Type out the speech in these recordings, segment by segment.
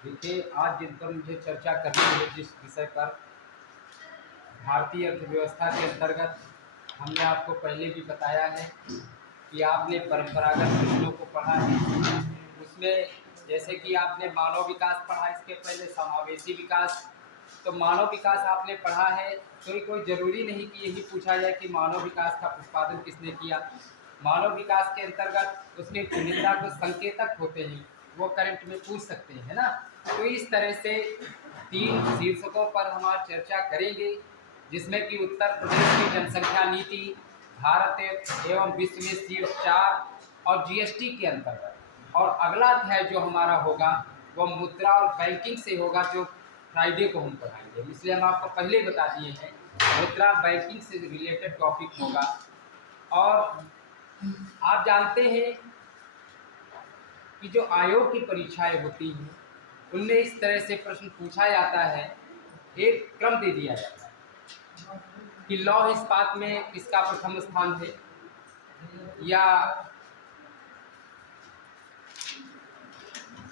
देखिए, आज जिन पर मुझे चर्चा करनी है, जिस विषय पर, भारतीय अर्थव्यवस्था के अंतर्गत हमने आपको पहले भी बताया है कि आपने परंपरागत प्रश्नों को पढ़ा है। उसमें जैसे कि आपने मानव विकास पढ़ा, इसके पहले समावेशी विकास। तो मानव विकास आपने पढ़ा है, तो ये कोई ज़रूरी नहीं कि यही पूछा जाए कि मानव विकास का प्रतिपादन किसने किया। मानव विकास के अंतर्गत उसमें चुनिंदा कुछ संकेतक होते हैं, वो करंट में पूछ सकते हैं, है ना। तो इस तरह से 3 शीर्षकों पर हम आज चर्चा करेंगे, जिसमें कि उत्तर प्रदेश की जनसंख्या नीति, भारत एवं विश्व में शीर्ष 4 और जीएसटी के अंतर्गत। और अगला अध्याय जो हमारा होगा वो मुद्रा और बैंकिंग से होगा, जो फ्राइडे को हम पढ़ाएंगे। इसलिए हम आपको पहले ही बता दिए हैं, मुद्रा बैंकिंग से रिलेटेड टॉपिक होगा। और आप जानते हैं कि जो आयोग की परीक्षाएं होती हैं, उनमें इस तरह से प्रश्न पूछा जाता है, एक क्रम दे दिया जाता है कि लौह इस्पात में किसका प्रथम स्थान है, या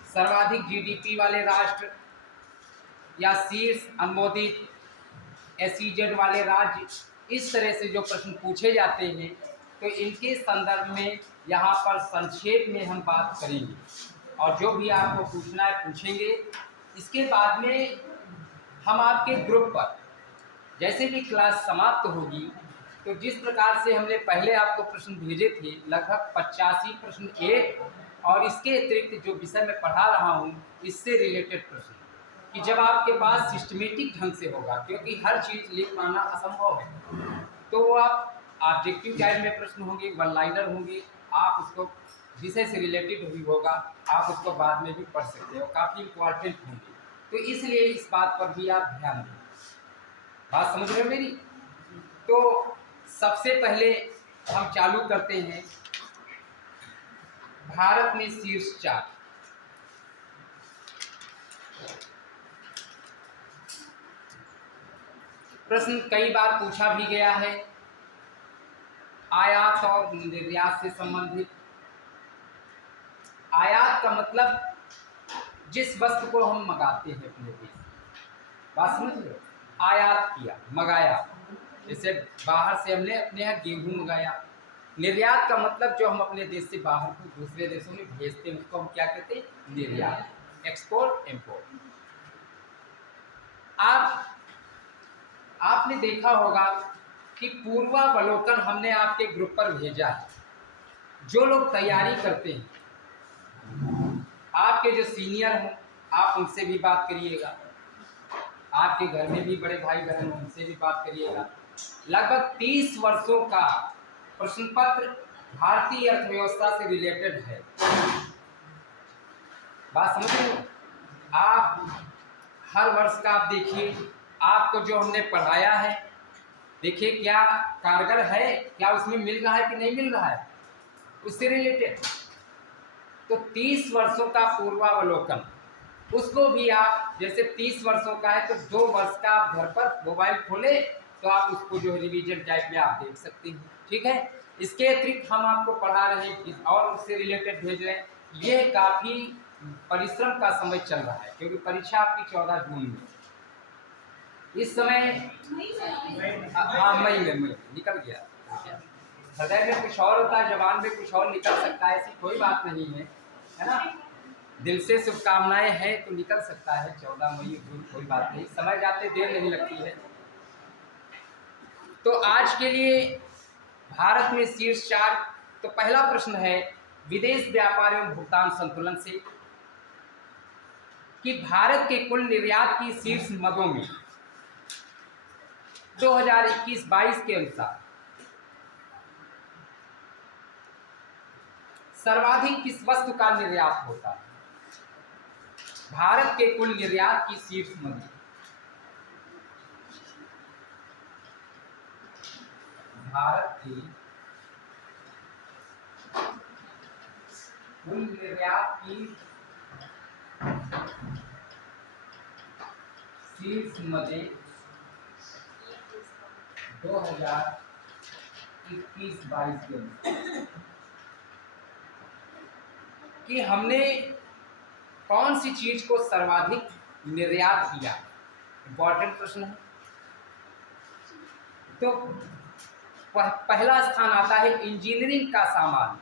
सर्वाधिक जीडीपी वाले राष्ट्र, या शीर्ष अनुमोदित एसईजेड वाले राज्य। इस तरह से जो प्रश्न पूछे जाते हैं, तो इनके संदर्भ में यहाँ पर संक्षेप में हम बात करेंगे, और जो भी आपको पूछना है पूछेंगे। इसके बाद में हम आपके ग्रुप पर, जैसे भी क्लास समाप्त होगी, तो जिस प्रकार से हमने पहले आपको प्रश्न भेजे थे, लगभग 85 प्रश्न एक, और इसके अतिरिक्त जो विषय मैं पढ़ा रहा हूँ इससे रिलेटेड प्रश्न, कि जब आपके पास सिस्टमेटिक ढंग से होगा, क्योंकि हर चीज़ लिख पाना असंभव है, तो वो आप ऑब्जेक्टिव टाइप में प्रश्न होंगे, वन लाइनर होंगे, आप उसको विषय से रिलेटेड भी होगा, आप उसको बाद में भी पढ़ सकते हो, काफ़ी इम्पोर्टेंट होंगे। तो इसलिए इस बात पर भी आप ध्यान दें। बात समझ रहे हो मेरी? तो सबसे पहले हम चालू करते हैं भारत में शीर्ष 4। प्रश्न कई बार पूछा भी गया है, आयात और निर्यात से संबंधित। आयात का मतलब जिस वस्तु को हम मंगाते हैं अपने देश, बात समझ लो, आयात किया, मंगाया। जैसे बाहर से हमने अपने यहाँ गेहूँ मंगाया। निर्यात का मतलब जो हम अपने देश से बाहर को दूसरे देशों में भेजते हैं, उसको हम क्या कहते हैं? निर्यात, एक्सपोर्ट, इम्पोर्ट। आपने देखा होगा कि पूर्वावलोकन हमने आपके ग्रुप पर भेजा है। जो लोग तैयारी करते हैं, आपके जो सीनियर हैं, आप उनसे भी बात करिएगा, आपके घर में भी बड़े भाई बहन हैं, उनसे भी बात करिएगा। लगभग 30 वर्षों का प्रश्न पत्र भारतीय अर्थव्यवस्था से रिलेटेड है। बात समझ रहे हो? आप हर वर्ष का आप देखिए, आपको जो हमने पढ़ाया है, देखिए क्या कारगर है, क्या उसमें मिल रहा है कि नहीं मिल रहा है, उससे रिलेटेड। तो 30 वर्षों का पूर्वावलोकन, उसको भी आप, जैसे 30 वर्षों का है तो 2 वर्ष का आप घर पर मोबाइल खोले तो आप उसको जो है रिवीजन टाइप में आप देख सकते हैं। ठीक है। इसके अतिरिक्त हम आपको पढ़ा रहे हैं और उससे रिलेटेड भेज रहे हैं। ये काफ़ी परिश्रम का समय चल रहा है, क्योंकि परीक्षा आपकी 14 जून में, इस समय हाँ मई में निकल गया। हृदय में कुछ और होता है, जबान में कुछ और निकल सकता है, ऐसी कोई बात नहीं है ना। दिल से शुभकामनाएं हैं तो निकल सकता है 14 मई जून, कोई बात नहीं, समय जाते देर नहीं लगती है। तो आज के लिए भारत में शीर्ष 4। तो पहला प्रश्न है विदेश व्यापार एवं भुगतान संतुलन से, कि भारत के कुल निर्यात की शीर्ष मदों में 2021-22 के अनुसार सर्वाधिक किस वस्तु का निर्यात होता है? भारत के कुल निर्यात की शीर्ष मद, भारत की कुल निर्यात की शीर्ष मदें 2021-22 के अनुसार, कि हमने कौन सी चीज को सर्वाधिक निर्यात किया? इंपॉर्टेंट प्रश्न है। तो पहला स्थान आता है इंजीनियरिंग का सामान,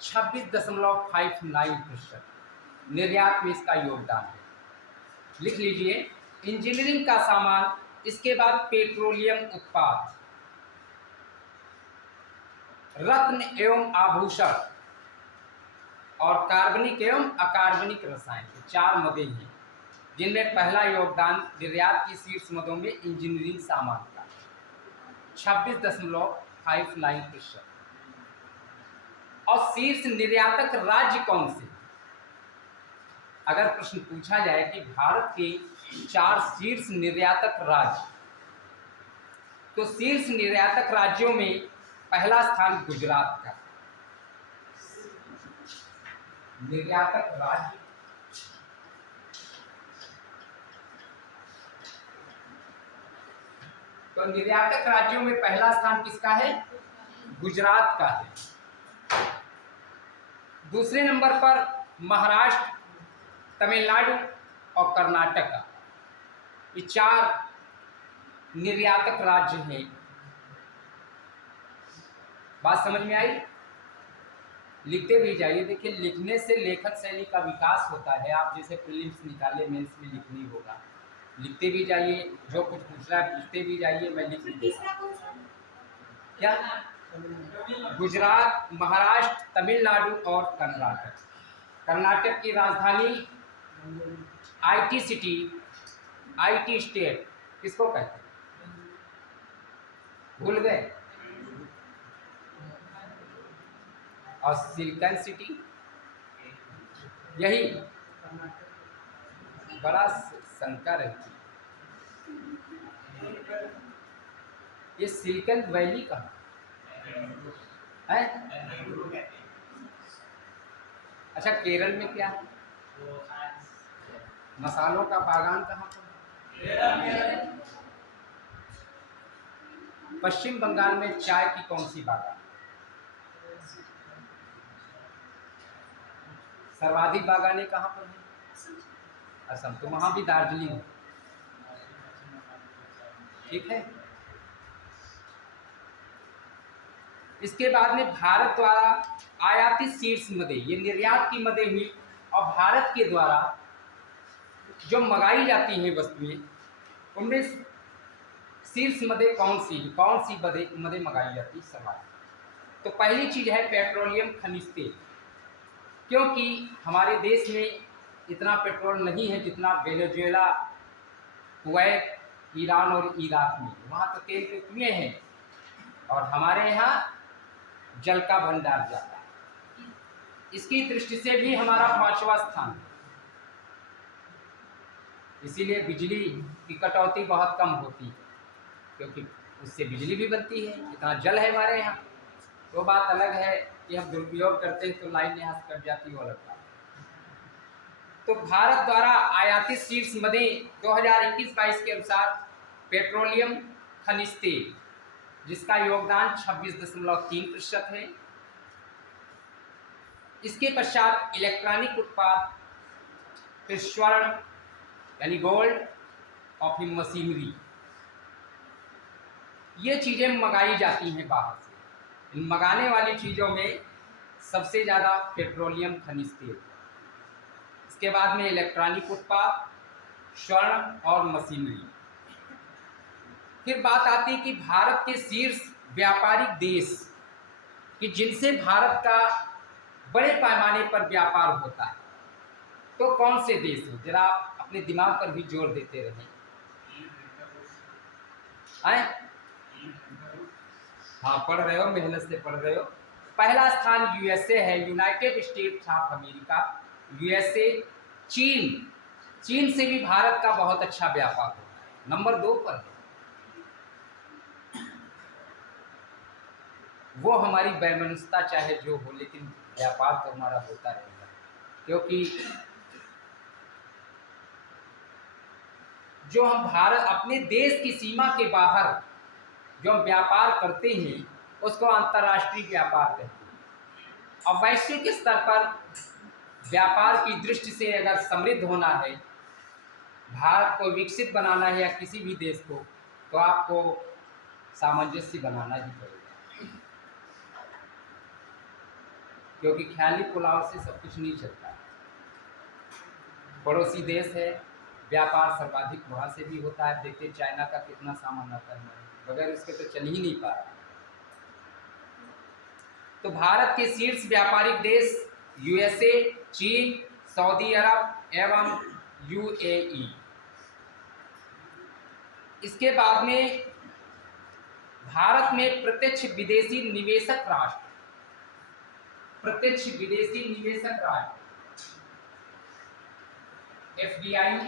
26.59% निर्यात में इसका योगदान है। लिख लीजिए, इंजीनियरिंग का सामान, इसके बाद पेट्रोलियम उत्पाद, रत्न एवं आभूषण और कार्बनिक एवं अकार्बनिक रसायन, 4 मदें हैं जिनमें पहला योगदान निर्यात की शीर्ष मदों में इंजीनियरिंग सामान का 26.59%। और शीर्ष निर्यातक राज्य कौन से? अगर प्रश्न पूछा जाए कि भारत के 4 शीर्ष निर्यातक राज्य, तो शीर्ष निर्यातक राज्यों में पहला स्थान गुजरात का निर्यातक राज्य, तो निर्यातक राज्यों में पहला स्थान किसका है? गुजरात का है। दूसरे नंबर पर महाराष्ट्र, तमिलनाडु और कर्नाटक, ये 4 निर्यातक राज्य हैं। बात समझ में आई? लिखते भी जाइए। देखिए, लिखने से लेखन शैली का विकास होता है। आप जैसे प्रीलिम्स निकाले, मेंस में लिखनी होगा, लिखते भी जाइए, जो कुछ पूछना है पूछते भी जाइए, मैं लिख दूंगा। क्या? गुजरात, महाराष्ट्र, तमिलनाडु और कर्नाटक। कर्नाटक की राजधानी आईटी सिटी, आईटी स्टेट किसको कहते हैं? भूल गए? और सिलिकॉन सिटी, यही बड़ा शंका रहती ये सिलिकॉन वैली कहाँ है? अच्छा, केरल में क्या है? मसालों का बागान कहाँ पर? पश्चिम बंगाल में चाय की कौन सी बागान? सर्वाधिक बागानें कहाँ पर हैं? असम। तो वहां भी दार्जिलिंग है। ठीक है। इसके बाद में भारत द्वारा आयातित शीर्ष मदें, ये निर्यात की मदें हुई, और भारत के द्वारा जो मंगाई जाती हैं वस्तुएं, उनमें शीर्ष मदें कौन सी मदें मंगाई जाती है सर्वाधिक? तो पहली चीज है पेट्रोलियम खनिज तेल, क्योंकि हमारे देश में इतना पेट्रोल नहीं है जितना वेनेजुएला, कुवैत, ईरान और इराक में। वहाँ तो तेल के कुएं हैं और हमारे यहाँ जल का भंडार जाता है। इसकी दृष्टि से भी हमारा 5वां स्थान है। इसीलिए बिजली की कटौती बहुत कम होती है, क्योंकि उससे बिजली भी बनती है। इतना जल है हमारे यहाँ। तो बात अलग है कि हम दुरुपयोग करते हैं तो लाइन यहाँ से कट जाती है, वो अलग बात। तो भारत द्वारा आयातित शीर्ष मदें 2021-22 के अनुसार पेट्रोलियम खनिज तेल, जिसका योगदान 26.3% है। इसके पश्चात इलेक्ट्रॉनिक उत्पाद, फिर स्वर्ण यानी गोल्ड, और फिर मशीनरी, ये चीज़ें मंगाई जाती हैं बाहर से। इन मंगाने वाली चीज़ों में सबसे ज़्यादा पेट्रोलियम खनिज तेल, इसके बाद में इलेक्ट्रॉनिक उत्पाद, स्वर्ण और मशीनरी। फिर बात आती है कि भारत के शीर्ष व्यापारिक देश कि जिनसे भारत का बड़े पैमाने पर व्यापार होता है, तो कौन से देश हैं? जरा आप अपने दिमाग पर भी जोर देते रहें। आए? हाँ, पढ़ रहे हो, मेहनत से पढ़ रहे हो। पहला स्थान यूएसए है, United states of America, USA. चीन से भी भारत का बहुत अच्छा व्यापार होता है, नंबर 2 पर है। वो हमारी वैमनस्यता चाहे जो हो, लेकिन व्यापार तो हमारा होता रहेगा, क्योंकि जो हम भारत अपने देश की सीमा के बाहर जो हम व्यापार करते हैं उसको अंतर्राष्ट्रीय व्यापार कहते हैं। और वैश्विक स्तर पर व्यापार की दृष्टि से अगर समृद्ध होना है, भारत को विकसित बनाना है या किसी भी देश को, तो आपको सामंजस्य बनाना ही पड़ेगा, क्योंकि ख्याली पुलाव से सब कुछ नहीं चलता। पड़ोसी देश है, व्यापार सर्वाधिक वहाँ से भी होता है। देखिए चाइना का कितना सामान आता है, बगैर उसके तो चल ही नहीं पा रहा। तो भारत के शीर्ष व्यापारिक देश यूएसए, चीन, सऊदी अरब एवं यूएई। इसके बाद में भारत में प्रत्यक्ष विदेशी निवेशक राष्ट्र, प्रत्यक्ष विदेशी निवेशक राष्ट्र एफडीआई,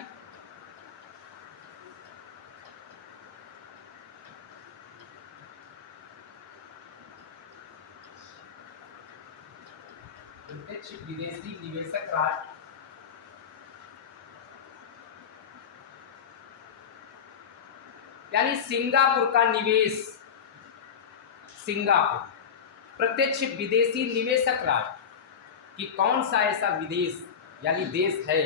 प्रत्यक्ष विदेशी निवेशक राष्ट्र यानी सिंगापुर का निवेश, सिंगापुर प्रत्यक्ष विदेशी निवेशक राष्ट्र कि कौन सा ऐसा विदेश यानी देश है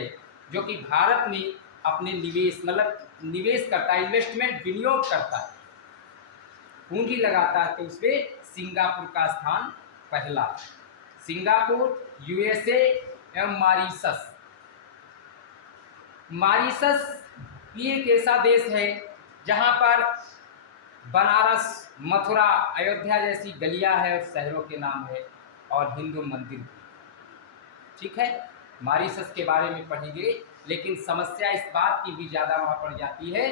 जो कि भारत में अपने निवेश मतलब निवेश करता है, इन्वेस्टमेंट विनियोग करता है, पूंजी लगाता है, तो उसमें सिंगापुर का स्थान पहला। सिंगापुर, यूएसए एवं मॉरिशस। मॉरिशस ये एक ऐसा देश है जहाँ पर बनारस, मथुरा, अयोध्या जैसी गलियाँ हैं और शहरों के नाम है और हिंदू मंदिर भी। ठीक है, मॉरिशस के बारे में पढ़ेंगे, लेकिन समस्या इस बात की भी ज़्यादा वहाँ पड़ जाती है,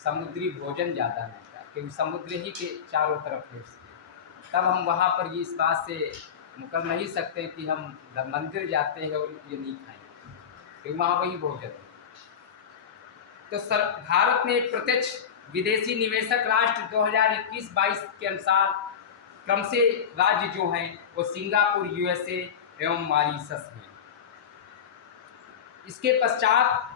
समुद्री भोजन ज़्यादा मिलता है, क्योंकि समुद्र ही के चारों तरफ है उसके। तब हम वहाँ पर ये इस बात से मुकर नहीं सकते कि हम मंदिर जाते हैं और ये नहीं खाएंगे, क्योंकि वहाँ वही भोजन है। तो भारत में प्रत्यक्ष विदेशी निवेशक राष्ट्र 2021-22 के अनुसार क्रम से राज्य जो हैं वो सिंगापुर, यूएसए एवं मॉरिशस हैं। इसके पश्चात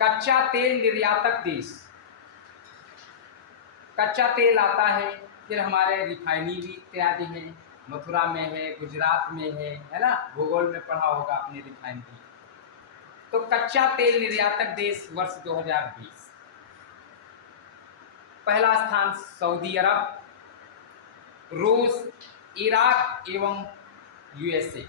कच्चा तेल निर्यातक देश, कच्चा तेल आता है, फिर हमारे रिफाइनरी इत्यादि हैं, मथुरा में है, गुजरात में है ना, भूगोल में पढ़ा होगा अपने रिफाइनरी। तो कच्चा तेल निर्यातक देश वर्ष 2020, पहला स्थान सऊदी अरब, रूस, इराक एवं यूएसए।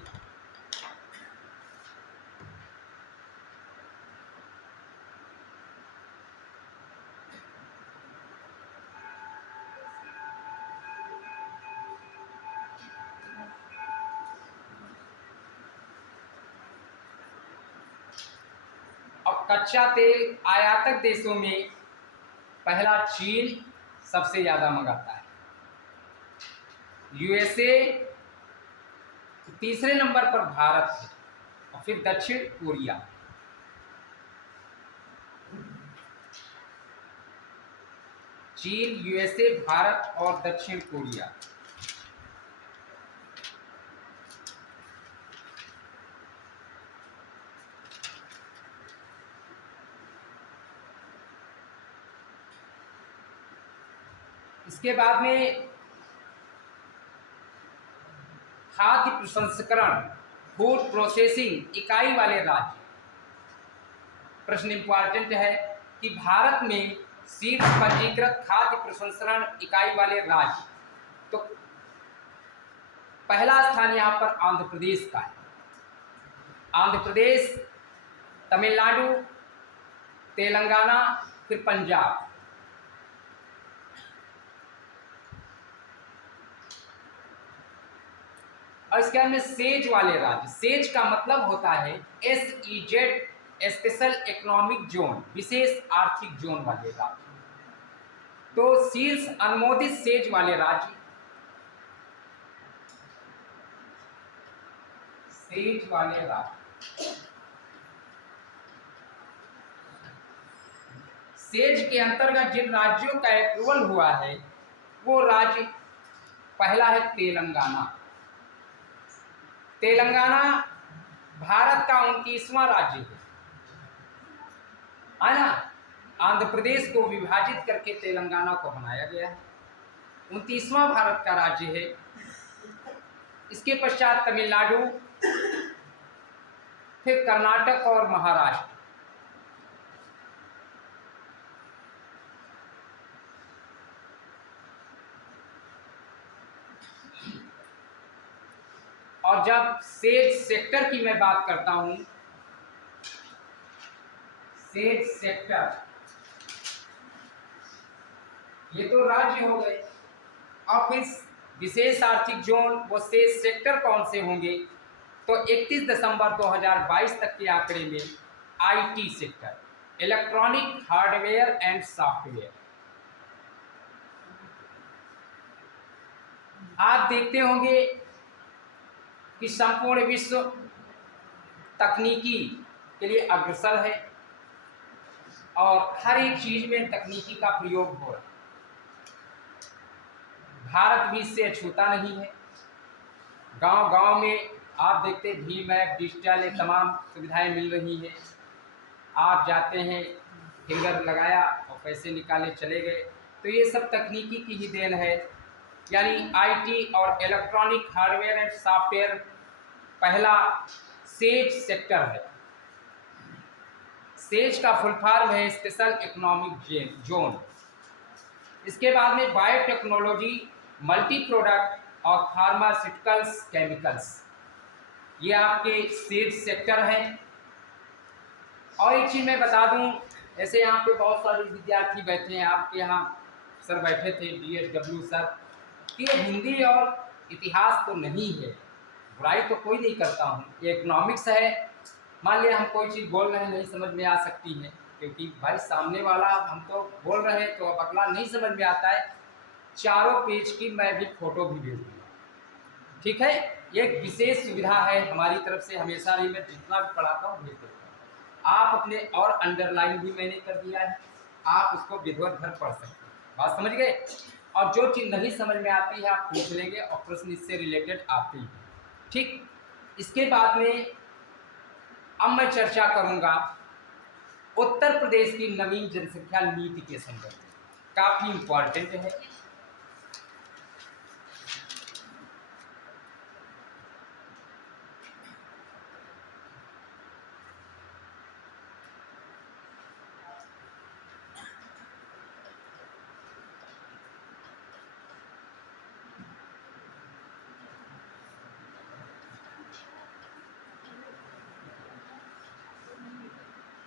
अब कच्चा तेल आयातक देशों में पहला चीन सबसे ज़्यादा मंगाता है, यूएसए तीसरे नंबर पर भारत है और फिर दक्षिण कोरिया। चीन, यूएसए, भारत और दक्षिण कोरिया। इसके बाद में खाद्य प्रसंस्करण, फूड प्रोसेसिंग इकाई वाले राज्य। प्रश्न इंपॉर्टेंट है कि भारत में शीर्ष पंजीकृत खाद्य प्रसंस्करण इकाई वाले राज्य, तो पहला स्थान यहाँ पर आंध्र प्रदेश का है। आंध्र प्रदेश, तमिलनाडु, तेलंगाना, फिर पंजाब। और इसके बाद में सेज वाले राज्य, सेज का मतलब होता है SEZ, स्पेशल इकोनॉमिक जोन, विशेष आर्थिक जोन वाले राज्य। तो शीर्ष अनुमोदित सेज वाले राज्य, सेज वाले राज्य, सेज के अंतर्गत जिन राज्यों का अप्रूवल हुआ है वो राज्य पहला है तेलंगाना। तेलंगाना भारत का 29वां राज्य है। है ना। आंध्र प्रदेश को विभाजित करके तेलंगाना को बनाया गया है। 29वां भारत का राज्य है। इसके पश्चात तमिलनाडु, फिर कर्नाटक और महाराष्ट्र। और जब सेज सेक्टर की मैं बात करता हूं, सेज सेक्टर, ये तो राज्य हो गए। अब इस विशेष आर्थिक जोन वो सेज सेक्टर कौन से होंगे, तो 31 दिसंबर 2022 तक के आंकड़े में IT sector, electronic hardware and software. आप देखते होंगे कि संपूर्ण विश्व तकनीकी के लिए अग्रसर है और हर एक चीज में तकनीकी का प्रयोग हो रहा है। भारत भी इससे अछूता नहीं है। गांव गांव में आप देखते भीम ऐप, डिजिटल, ये तमाम सुविधाएं मिल रही हैं। आप जाते हैं, फिंगर लगाया और पैसे निकाले चले गए। तो ये सब तकनीकी की ही देन है। यानी आईटी और इलेक्ट्रॉनिक हार्डवेयर एंड सॉफ्टवेयर पहला सेज सेक्टर है। सेज का फुल फॉर्म है स्पेशल इकोनॉमिक जोन। इसके बाद में बायोटेक्नोलॉजी, मल्टी प्रोडक्ट और फार्मास्यूटिकल्स, केमिकल्स, ये आपके सेज सेक्टर हैं। और एक चीज़ मैं बता दूं, ऐसे यहाँ पे बहुत सारे विद्यार्थी बैठे हैं, आपके यहाँ सर बैठे थे, DSW सर, कि हिंदी और इतिहास तो नहीं है। बुराई तो कोई नहीं करता हूँ, ये इकोनॉमिक्स है। मान लिया हम कोई चीज़ बोल रहे हैं, नहीं समझ में आ सकती है, क्योंकि भाई सामने वाला, हम तो बोल रहे हैं तो अब अगला नहीं समझ में आता है, चारों पेज की मैं भी फोटो भी भेज दूँगा, ठीक है। ये एक विशेष सुविधा है हमारी तरफ से, हमेशा नहीं, मैं जितना भी पढ़ाता हूँ भेज देता हूँ। आप अपने, और अंडरलाइन भी मैंने कर दिया है, आप उसको विधिवत घर पढ़ सकते हैं। बात समझ गए। और जो चीज़ नहीं समझ में आती है आप पूछ लेंगे, और प्रश्न इससे रिलेटेड आते हैं, ठीक। इसके बाद में अब मैं चर्चा करूंगा उत्तर प्रदेश की नवीन जनसंख्या नीति के संदर्भ में, काफी इंपॉर्टेंट है।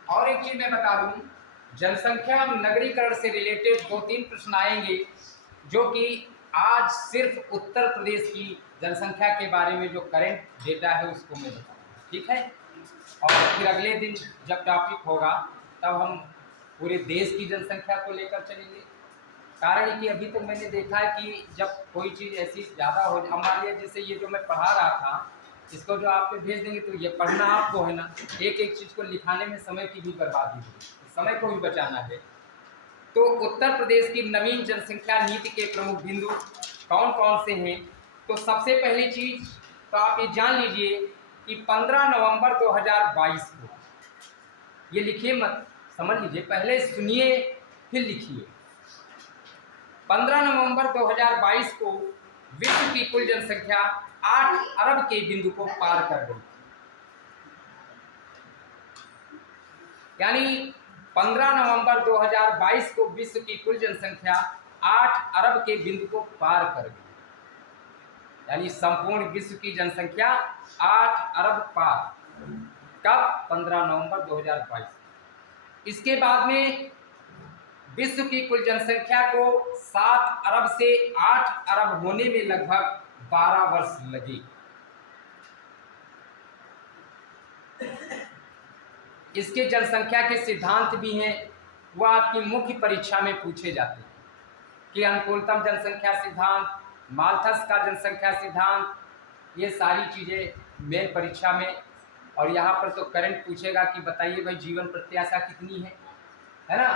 और एक चीज मैं बता दूं, जनसंख्या और नगरीकरण से रिलेटेड 2-3 प्रश्न आएंगे, जो कि आज सिर्फ उत्तर प्रदेश की जनसंख्या के बारे में जो करंट डेटा है उसको मैं बताऊंगा, ठीक है। और फिर अगले दिन जब टॉपिक होगा तब हम पूरे देश की जनसंख्या को लेकर चलेंगे। कारण कि अभी तक मैंने देखा है कि जब कोई चीज़ ऐसी ज़्यादा हो, मान लिया जैसे ये जो मैं पढ़ा रहा था, इसको जो आप पे भेज देंगे तो ये पढ़ना आपको है ना, एक एक चीज़ को लिखाने में समय की भी बर्बादी है, समय को भी बचाना है। तो उत्तर प्रदेश की नवीन जनसंख्या नीति के प्रमुख बिंदु कौन कौन से हैं, तो सबसे पहली चीज़ तो आप ये जान लीजिए कि 15 नवंबर 2022 को, ये लिखिए मत, समझ लीजिए, पहले सुनिए फिर लिखिए। 15 नवंबर 2022 को विश्व की कुल जनसंख्या 8 अरब के बिंदु को पार कर गई। यानी 15 नवंबर 2022 को विश्व की कुल जनसंख्या 8 अरब के बिंदु को पार कर गई। यानी संपूर्ण विश्व की जनसंख्या 8 अरब पार, कब? 15 नवंबर 2022। इसके बाद में विश्व की कुल जनसंख्या को 7 अरब से 8 अरब होने में लगभग 12 वर्ष लगे। इसके जनसंख्या के सिद्धांत भी हैं, वो आपकी मुख्य परीक्षा में पूछे जाते हैं कि अनुकूलतम जनसंख्या सिद्धांत, माल्थस का जनसंख्या सिद्धांत, ये सारी चीज़ें मेन परीक्षा में। और यहाँ पर तो करंट पूछेगा कि बताइए भाई जीवन प्रत्याशा कितनी है ना,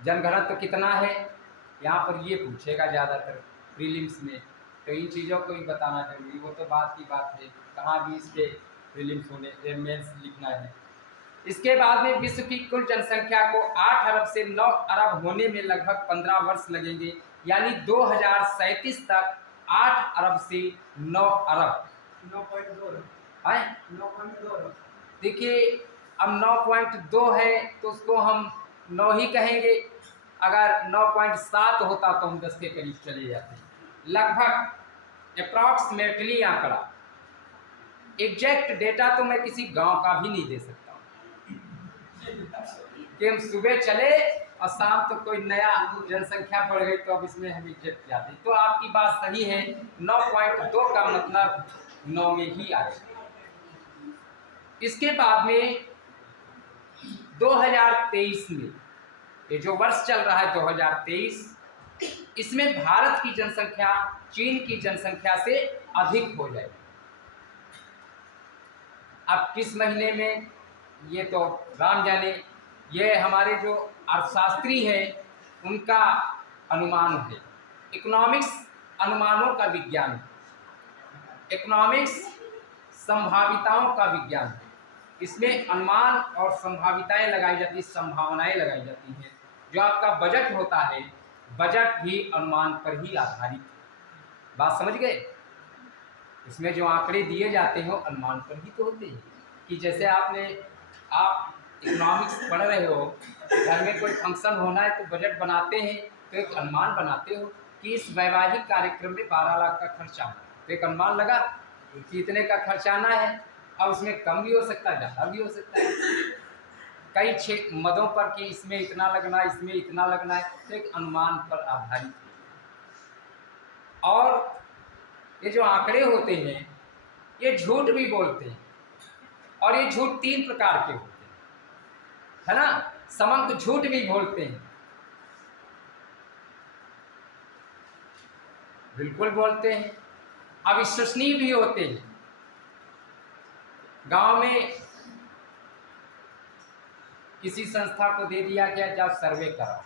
जनघनत्व कितना है, यहाँ पर ये पूछेगा ज़्यादातर प्रीलिम्स में। तो इन चीज़ों को भी बताना जरूरी, वो तो बात की बात है, कहाँ भी इसके प्रीलिम्स होने, मेंस लिखना है। इसके बाद में विश्व की कुल जनसंख्या को 8 अरब से 9 अरब होने में लगभग 15 वर्ष लगेंगे, यानी 2037 तक 8 अरब से 9 अरब 9.2 है। 9.2 देखिए, अब 9.2 है तो उसको हम 9 ही कहेंगे, अगर 9.7 होता तो हम 10 के करीब चले जाते। लगभग अप्रॉक्सीमेटली आंकड़ा, एग्जैक्ट डेटा तो मैं किसी गांव का भी नहीं दे सकता कि हम सुबह चले और शाम तो कोई नया जनसंख्या बढ़ गई तो अब इसमें हम एग्जैक्ट क्या दें। तो आपकी बात सही है, 9.2 का मतलब 9 में ही आएगा। इसके बाद में 2023 में, ये जो वर्ष चल रहा है 2023, इसमें भारत की जनसंख्या चीन की जनसंख्या से अधिक हो जाएगी। अब किस महीने में ये तो राम जाने, ये हमारे जो अर्थशास्त्री हैं उनका अनुमान है। इकोनॉमिक्स अनुमानों का विज्ञान है, इकोनॉमिक्स संभाविताओं का विज्ञान है। इसमें अनुमान और संभाविताएं लगाई जाती, संभावनाएं लगाई जाती हैं। जो आपका बजट होता है, बजट भी अनुमान पर ही आधारित है। बात समझ गए? इसमें जो आंकड़े दिए जाते हैं अनुमान पर ही तो होते हैं। कि जैसे आप इकोनॉमिक्स पढ़ रहे हो, घर में कोई फंक्शन होना है तो बजट बनाते हैं, तो एक अनुमान बनाते हो कि इस वैवाहिक कार्यक्रम में 12 लाख का खर्चा आना, तो एक अनुमान लगा कि इतने का खर्चा आना है। अब उसमें कम भी हो सकता है, ज़्यादा भी हो सकता है, कई मदों पर कि इसमें इतना लगना है, इसमें इतना लगना है, तो एक अनुमान पर आधारित है। और ये जो आंकड़े होते हैं ये झूठ भी बोलते हैं, और ये झूठ 3 प्रकार के होते हैं, है ना। समंक झूठ भी बोलते हैं, बिल्कुल बोलते हैं। अविश्वसनीय भी होते हैं। गांव में किसी संस्था को दे दिया गया जब सर्वे करा,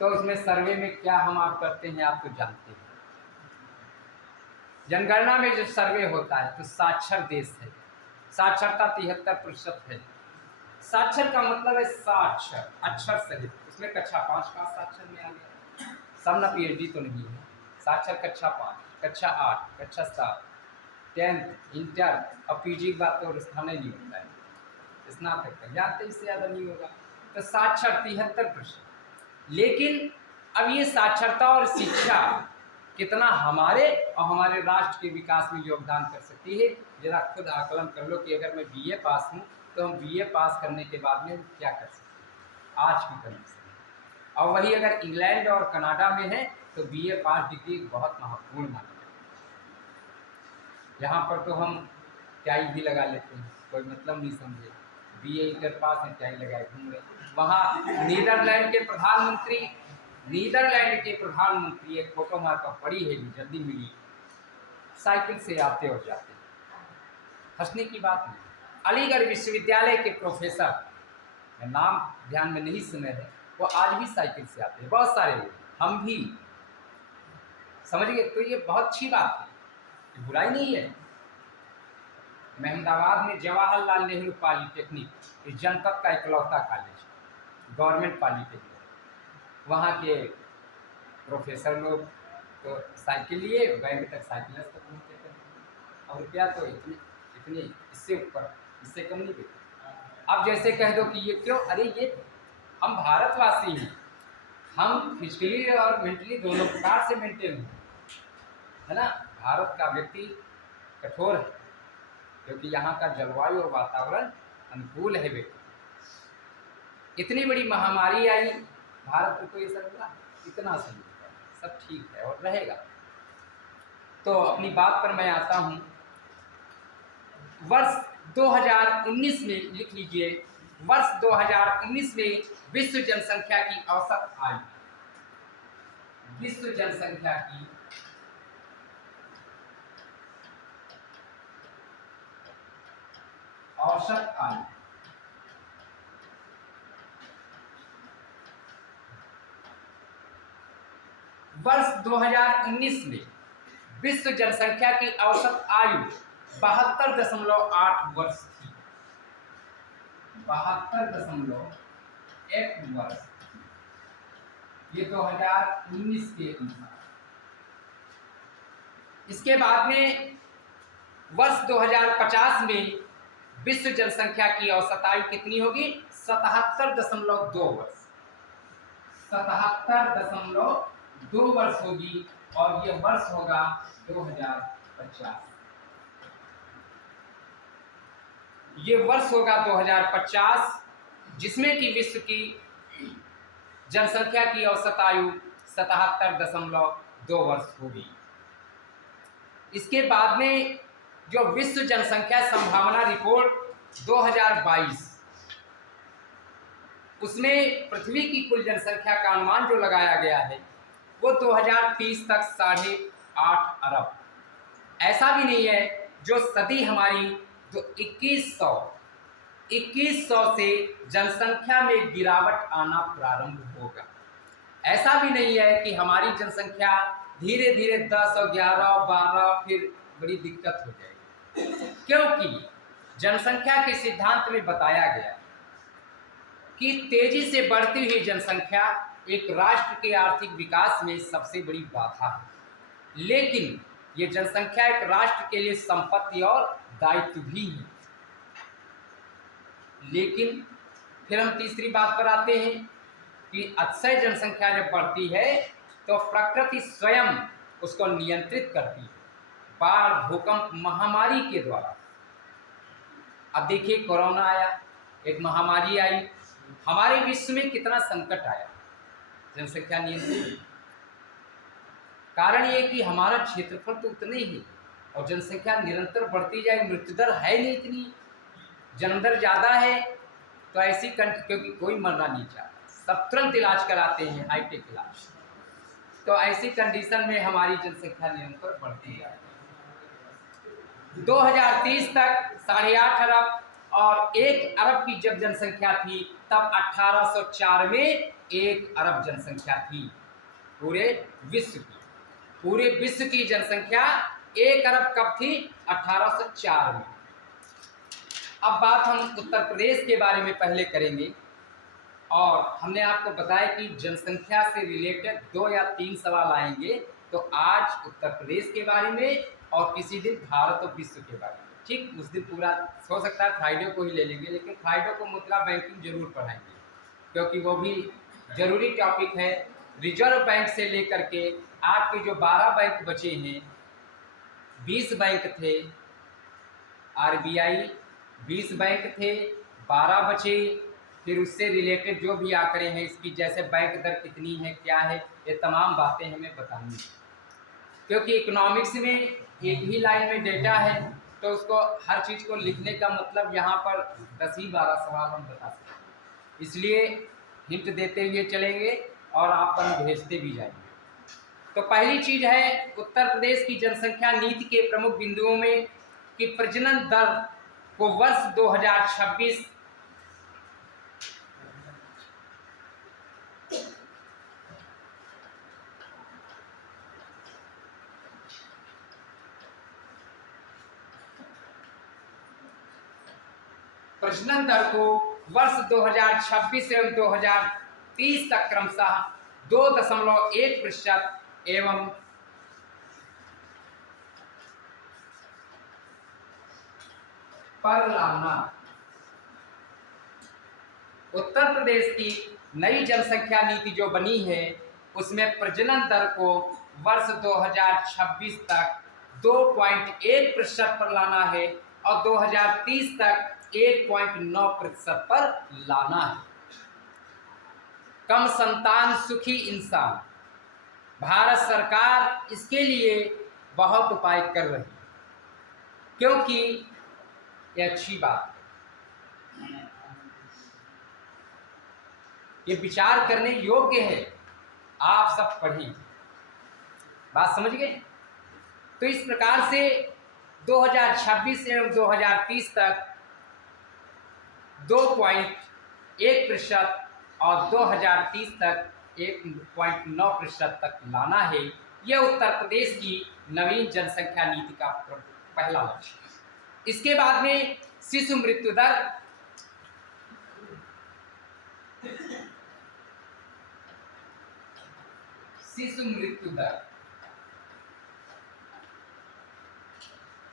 तो उसमें सर्वे में क्या हम आप करते हैं आप तो जानते हैं। जनगणना में जो सर्वे होता है तो साक्षर देश है, साक्षरता 73% है। साक्षर का मतलब है साक्षर, अक्षर सहित। उसमें कक्षा 5 का साक्षर में आ गया, सब ना PhD तो नहीं है। साक्षर कक्षा 5, कक्षा 8, कक्षा 7, 10th, इंटर और PG की बात तो स्थान नहीं होता है, स्नातक तक जानते, इससे ज़्यादा नहीं होगा। तो साक्षर 73%। लेकिन अब ये साक्षरता और शिक्षा कितना हमारे और हमारे राष्ट्र के विकास में योगदान कर सकती है, जरा खुद आकलन कर लो कि अगर मैं BA पास हूँ तो हम BA पास करने के बाद में क्या कर सकते हैं आज की कंडीशन में। और वही अगर इंग्लैंड और कनाडा में है तो BA पास डिग्री बहुत महत्वपूर्ण मानी जाती है। यहाँ पर तो हम क्या ही भी लगा लेते हैं, कोई मतलब नहीं समझे, BA इंटर पास है क्या ही लगाए घूम रहे। वहाँ नीदरलैंड के प्रधानमंत्री एक फोटो हमारे पास पड़ी है, जल्दी मिली, साइकिल से आते और जाते, हंसने की बात नहीं। अलीगढ़ विश्वविद्यालय के प्रोफेसर, नाम ध्यान में नहीं सुने हैं, वो आज भी साइकिल से आते हैं, बहुत सारे लोग, हम भी, समझ गए। तो ये बहुत अच्छी बात है, ये बुराई नहीं है। अहमदाबाद में जवाहरलाल नेहरू पॉलिटेक्निक इस जनपद का इकलौता कॉलेज, गवर्नमेंट पॉलिटेक्निक, वहाँ के प्रोफेसर लोग तो साइकिल लिए बैंक तक साइकिल तक घूमते थे, और रुपया तो इतनी इससे ऊपर, इससे कम नहीं देते। अब जैसे कह दो कि ये क्यों, अरे ये हम भारतवासी हैं, हम फिजिकली और मेंटली दोनों प्रकार से मेंटेन हैं, है ना। भारत का व्यक्ति कठोर है क्योंकि यहाँ का जलवायु और वातावरण अनुकूल है। व्यक्ति इतनी बड़ी महामारी आई, भारत को तो ये सब हुआ, इतना सही, सब ठीक है और रहेगा। तो अपनी बात पर मैं आता हूँ। वर्ष 2019 में लिख लीजिए, वर्ष 2019 में विश्व जनसंख्या की औसत आयु, विश्व जनसंख्या की औसत आयु, वर्ष 2019 में विश्व जनसंख्या की औसत आयु 72.8 वर्ष थी। 72.1 वर्ष, ये 2019 के अनुसार। इसके बाद में वर्ष 2050 में विश्व जनसंख्या की औसत आयु कितनी होगी? 77.2 वर्ष, 77.2 वर्ष होगी, और ये वर्ष होगा 2050। ये वर्ष होगा 2050, जिसमें कि विश्व की जनसंख्या की औसत आयु 77.2 वर्ष होगी। इसके बाद में जो विश्व जनसंख्या संभावना रिपोर्ट 2022, उसमें पृथ्वी की कुल जनसंख्या का अनुमान जो लगाया गया है वो 2030 तक 8.5 अरब। ऐसा भी नहीं है जो सदी हमारी तो 2100 से जनसंख्या में गिरावट आना प्रारंभ होगा। ऐसा भी नहीं है कि हमारी जनसंख्या धीरे धीरे 10 और 11 और 12 फिर बड़ी दिक्कत हो जाएगी, क्योंकि जनसंख्या के सिद्धांत में बताया गया कि तेजी से बढ़ती हुई जनसंख्या एक राष्ट्र के आर्थिक विकास में सबसे बड़ी बाधा है, लेकिन ये जनसंख्या एक राष्ट्र के लिए संपत्ति और दायित्व भी है। लेकिन फिर हम तीसरी बात पर आते हैं कि अतिशय जनसंख्या जब बढ़ती है तो प्रकृति स्वयं उसको नियंत्रित करती है, बाढ़, भूकंप, महामारी के द्वारा। अब देखिए, कोरोना आया, एक महामारी आई, हमारे विश्व में कितना संकट आया, जनसंख्या नियंत्रित। कारण ये कि हमारा क्षेत्रफल तो उतना ही है और जनसंख्या निरंतर बढ़ती जाए, मृत्यु दर है नहीं इतनी, जन्म दर ज़्यादा है, तो ऐसी क्योंकि कोई मरना नहीं चाहता, सब तुरंत इलाज कराते हैं, हाईटेक इलाज। तो ऐसी कंडीशन में हमारी जनसंख्या निरंतर बढ़ती है। 2030 तक 8.5 अरब और 1 अरब की जब जनसंख्या थी तब 1804 में 1 अरब जनसंख्या थी पूरे विश्व की। पूरे विश्व की जनसंख्या 1 अरब कब थी? 1804 में। अब बात हम उत्तर प्रदेश के बारे में पहले करेंगे, और हमने आपको बताया कि जनसंख्या से रिलेटेड 2 या 3 सवाल आएंगे, तो आज उत्तर प्रदेश के बारे में और किसी दिन भारत और विश्व के बारे में। ठीक, उस दिन पूरा हो सकता है फ्राइडे को ही ले लेंगे, लेकिन फ्राइडे को मुद्रा बैंकिंग जरूर पढ़ाएंगे, क्योंकि वो भी जरूरी टॉपिक है। रिजर्व बैंक से लेकर के आपके जो 12 बैंक बचे हैं, 20 बैंक थे, RBI 20 बैंक थे, 12 बचे, फिर उससे रिलेटेड जो भी आंकड़े हैं इसकी, जैसे बैंक दर कितनी है, क्या है, ये तमाम बातें हमें बतानी है, क्योंकि इकोनॉमिक्स में एक ही लाइन में डेटा है, तो उसको हर चीज़ को लिखने का मतलब यहाँ पर 10 ही 12 सवाल हम बता सकते हैं। इसलिए हिंट देते हुए चलेंगे और आप पर भेजते भी जाएंगे। तो पहली चीज़ है उत्तर प्रदेश की जनसंख्या नीति के प्रमुख बिंदुओं में कि प्रजनन दर को वर्ष 2026 प्रजनन दर को वर्ष 2026 एवं 2030 तक क्रमशः 2.1% एवं पर लाना। उत्तर प्रदेश की नई जनसंख्या नीति जो बनी है उसमें प्रजनन दर को वर्ष 2026 तक 2.1% पर लाना है और 2030 तक 1.9% पर लाना है। कम संतान सुखी इंसान, भारत सरकार इसके लिए बहुत उपाय कर रही है, क्योंकि ये अच्छी बात है, ये विचार करने योग्य है। आप सब पढ़ें, बात समझ गए? तो इस प्रकार से 2026 एवं 2030 तक 2.1% और 2030 तक 1.9% तक लाना है। यह उत्तर प्रदेश की नवीन जनसंख्या नीति का पहला लक्ष्य है। इसके बाद में शिशु मृत्यु दर शिशु मृत्यु दर।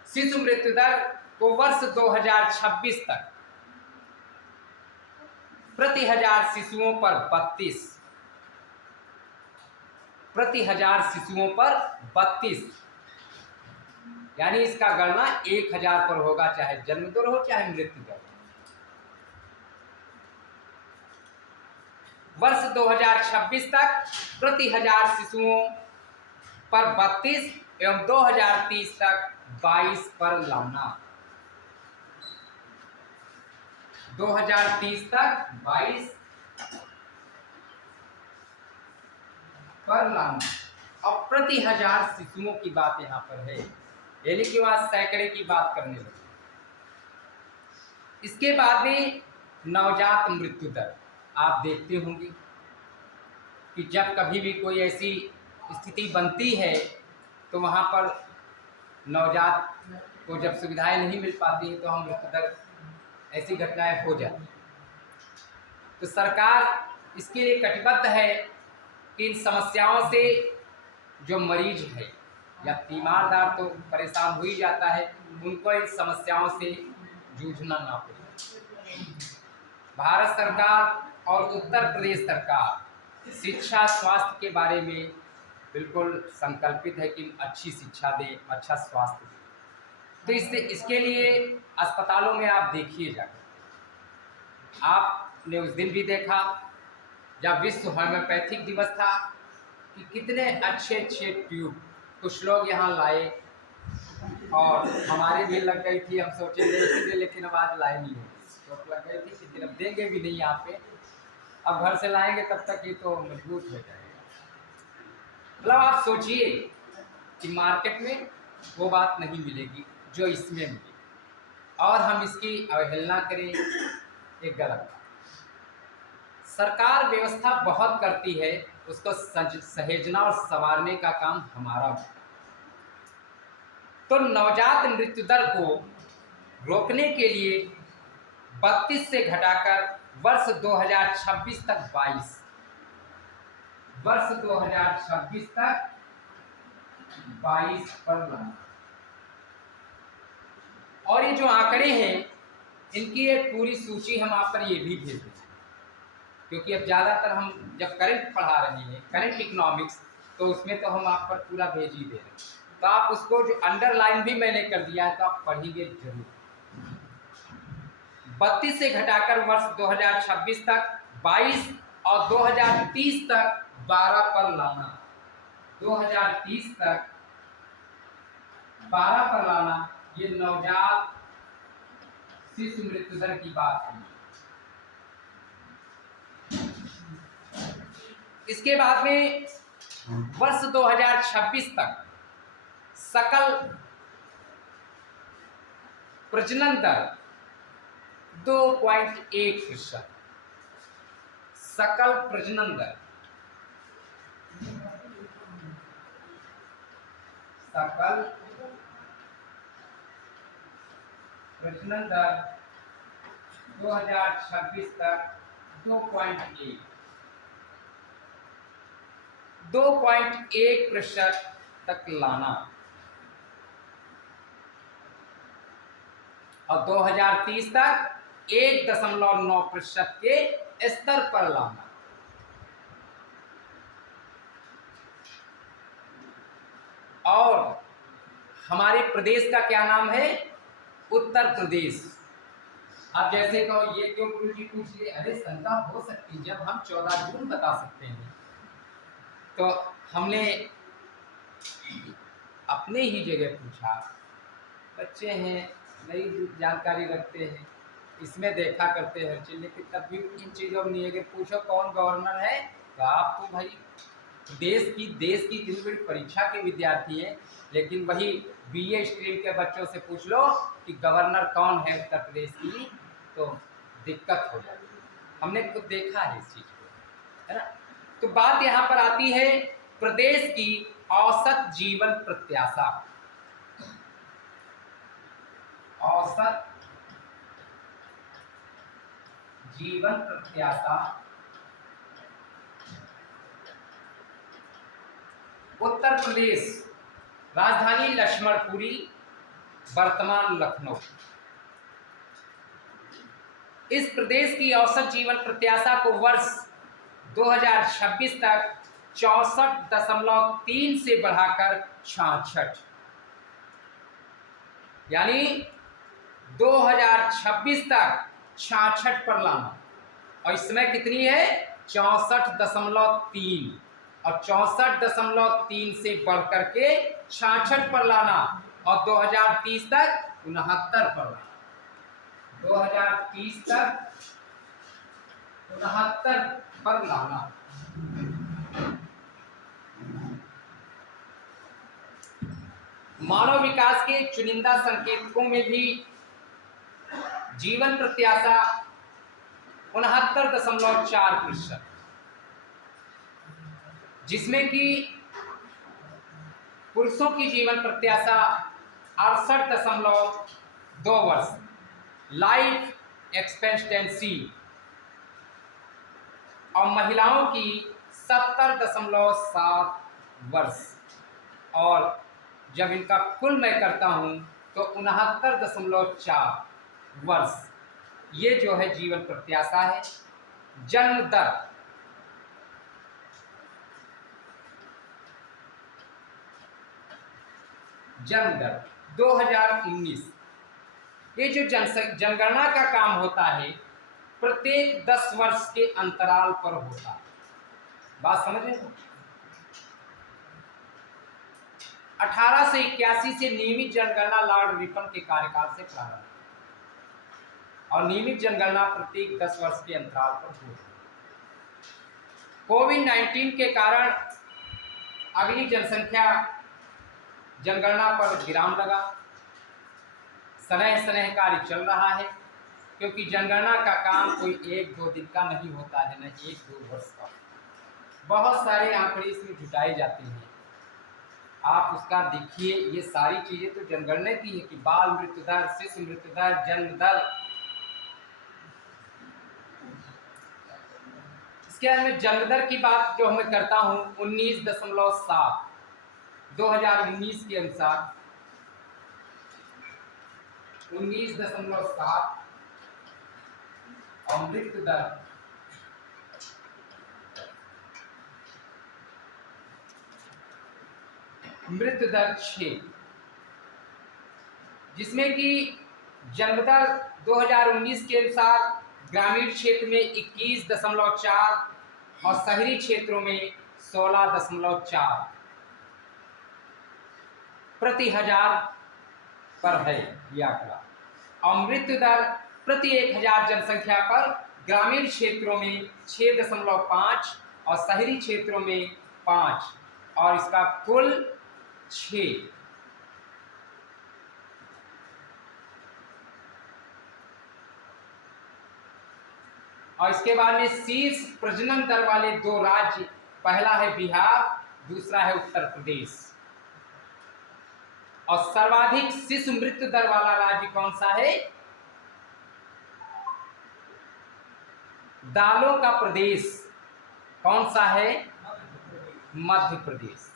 शिशु मृत्यु दर को वर्ष 2026 तक प्रति 1000 शिशुओं पर 32, प्रति 1000 शिशुओं पर 32, यानी इसका गणना 1000 पर होगा, चाहे जन्म दर हो चाहे मृत्यु दर। वर्ष 2026 तक प्रति 1000 शिशुओं पर 32 एवं 2030 तक 22 पर लाना। 2030 तक 22 पर लाना। अब प्रति 1000 शिशुओं की बात यहाँ पर है, यानी कि वहां सैकड़े की बात करने लगे। इसके बाद में नवजात मृत्यु दर। आप देखते होंगे कि जब कभी भी कोई ऐसी स्थिति बनती है तो वहाँ पर नवजात को जब सुविधाएं नहीं मिल पाती हैं तो हम मृत्यु दर, ऐसी घटनाएं हो जाती हैं। तो सरकार इसके लिए कटिबद्ध है कि इन समस्याओं से जो मरीज है या तीमारदार तो परेशान हो ही जाता है, उनको इन समस्याओं से जूझना ना पड़े। भारत सरकार और उत्तर प्रदेश सरकार शिक्षा स्वास्थ्य के बारे में बिल्कुल संकल्पित है कि अच्छी शिक्षा दें, अच्छा स्वास्थ्य दें। तो इसके लिए अस्पतालों में आप देखिए जाकर, आपने उस दिन भी देखा जब विश्व होम्योपैथिक दिवस था कि कितने अच्छे अच्छे ट्यूब कुछ लोग यहाँ लाए और हमारे भी लग गई थी। हम सोचे ले, लेकिन अब आज लाए नहीं होगी, तो लग गई थी कि दिन अब देंगे भी नहीं यहाँ पे। अब घर से लाएंगे तब तक ये तो मजबूत हो जाएगा। मतलब आप सोचिए कि मार्केट में वो बात नहीं मिलेगी जो इसमें मिलेगी, और हम इसकी अवहेलना करें, एक गलत बात। सरकार व्यवस्था बहुत करती है, उसको सहेजना और संवारने का काम हमारा होता है। तो नवजात मृत्यु दर को रोकने के लिए 32 से घटाकर वर्ष 2026 तक 22, वर्ष 2026 तक 22 पर लाना। और ये जो आंकड़े हैं इनकी एक पूरी सूची हम आप पर ये भी भेज देंगे, क्योंकि अब ज़्यादातर हम जब करंट पढ़ा रहे हैं, करंट इकोनॉमिक्स, तो उसमें तो हम आप पर पूरा भेज ही दे रहे हैं। तो आप उसको जो अंडरलाइन भी मैंने कर दिया है तो आप पढ़िए जरूर। 32 से घटाकर वर्ष 2026 तक 22 और 2030 तक 12 पर लाना। 2030 तक 12 पर लाना, ये नवजात शिशु मृत्यु दर की बात है। इसके बाद में वर्ष 2026 तक सकल प्रजनन दर 2.1%। सकल प्रजनन दर, सकल प्रजनन दर 2026 तक 2.1% तक लाना, और 2030 तक 1.9% के स्तर पर लाना। और हमारे प्रदेश का क्या नाम है? उत्तर प्रदेश। अब जैसे कहो ये क्यों पूछ लिए, अरे शंका हो सकती, जब हम 14 जून बता सकते हैं तो हमने अपने ही जगह पूछा। बच्चे हैं, नई जानकारी रखते हैं, इसमें देखा करते हैं हर चीज, लेकिन तब भी इन चीज़ों में नहीं है कि पूछो कौन गवर्नर है, तो आप तो भाई देश की इतनी बड़ी परीक्षा के विद्यार्थी हैं, लेकिन वही BA स्ट्रीम के बच्चों से पूछ लो कि गवर्नर कौन है उत्तर प्रदेश की, तो दिक्कत हो जाती है। हमने खुद देखा है इस चीज़ को, है ना। तो बात यहाँ पर आती है प्रदेश की औसत जीवन प्रत्याशा। औसत जीवन प्रत्याशा उत्तर प्रदेश, राजधानी लक्ष्मणपुरी, वर्तमान लखनऊ। इस प्रदेश की औसत जीवन प्रत्याशा को वर्ष 2026 तक 64.3 से बढ़ाकर 66, यानी 2026 तक 66 पर लाना। और इस समय कितनी है? 64.3, और 64.3 से बढ़कर के 66 पर लाना, और 2030 तक 69 पर लाना। 2030 तक 69 पर लाना। मानव विकास के चुनिंदा संकेतकों में भी जीवन प्रत्याशा 69.4%, जिसमें कि पुरुषों की जीवन प्रत्याशा 68.2 वर्ष, लाइफ एक्सपेक्टेंसी, और महिलाओं की 70.7 वर्ष। और जब इनका कुल मैं करता हूं तो 69.4 वर्ष, ये जो है जीवन प्रत्याशा है। जन्म दर, जन्म दर 2019, ये जो जनगणना का काम होता है प्रत्येक 10 वर्ष के अंतराल पर होता है। बात समझ रहे हो? 1881 से नियमित जनगणना लॉर्ड रिपन के कार्यकाल से प्रारंभ, और नियमित जनगणना प्रत्येक 10 वर्ष के अंतराल पर होती है। कोविड-19 के कारण अगली जनगणना पर विराम लगा। सनह सनह कार्य चल रहा है, क्योंकि जनगणना का काम कोई 1-2 दिन का नहीं होता है, न 1-2 वर्ष का। बहुत सारे आंकड़े इसमें जुटाए जाते हैं। आप उसका देखिए, ये सारी चीजें तो जनगणना की है कि बाल मृत्यु दर, शिशु मृत्यु दर, जन्म दर। इसके बाद में जन्म दर की बात जो मैं करता हूं 19.7, 2019 के अनुसार 19.7, और मृत्यु दर मृत्यु दर 6, जिसमें कि जन्म दर 2019 के अनुसार ग्रामीण क्षेत्र में 21.4 और शहरी क्षेत्रों में 16.4 प्रति हजार पर है यह आंकड़ा। और मृत्यु दर प्रति 1000 जनसंख्या पर ग्रामीण क्षेत्रों में 6.5 और शहरी क्षेत्रों में 5, और इसका कुल 6। और इसके बाद में शीर्ष प्रजनन दर वाले 2 राज्य, पहला है बिहार, दूसरा है उत्तर प्रदेश। और सर्वाधिक शिशु मृत्यु दर वाला राज्य कौन सा है? दालों का प्रदेश। कौन सा है? मध्य प्रदेश।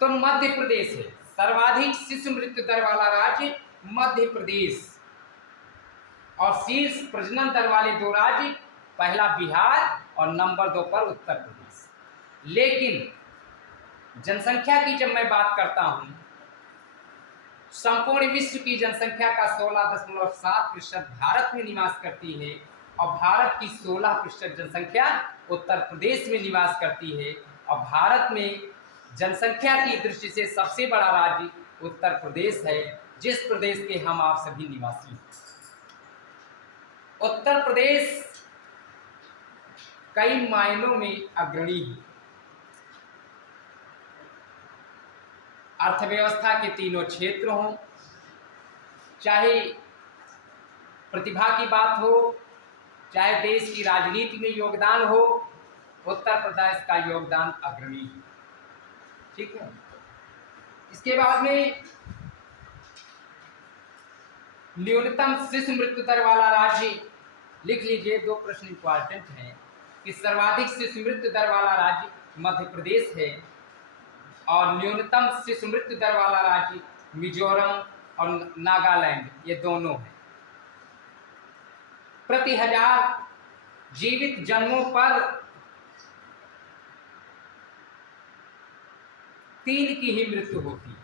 तो मध्य प्रदेश है सर्वाधिक शिशु मृत्यु दर वाला राज्य, मध्य प्रदेश। और शीर्ष प्रजनन दर वाले 2 राज्य, पहला बिहार और नंबर 2 पर उत्तर प्रदेश। लेकिन जनसंख्या की जब मैं बात करता हूं, संपूर्ण विश्व की जनसंख्या का 16.7% भारत में निवास करती है, और भारत की 16% जनसंख्या उत्तर प्रदेश में निवास करती है। और भारत में जनसंख्या की दृष्टि से सबसे बड़ा राज्य उत्तर प्रदेश है, जिस प्रदेश के हम आप सभी निवासी हैं। उत्तर प्रदेश कई मायनों में अग्रणी है। अर्थव्यवस्था के तीनों क्षेत्र हों, चाहे प्रतिभा की बात हो, चाहे देश की राजनीति में योगदान हो, उत्तर प्रदेश का योगदान अग्रणी है। ठीक है। इसके बाद में न्यूनतम शिशु मृत्यु दर वाला राज्य लिख लीजिए। 2 प्रश्न इंपॉर्टेंट हैं। कि सर्वाधिक शिशु मृत्यु दर वाला राज्य मध्य प्रदेश है और न्यूनतम शिशु मृत्यु दर वाला राज्य मिजोरम और नागालैंड, ये दोनों हैं। प्रति 1000 जीवित जन्मों पर 3 की ही मृत्यु होती है,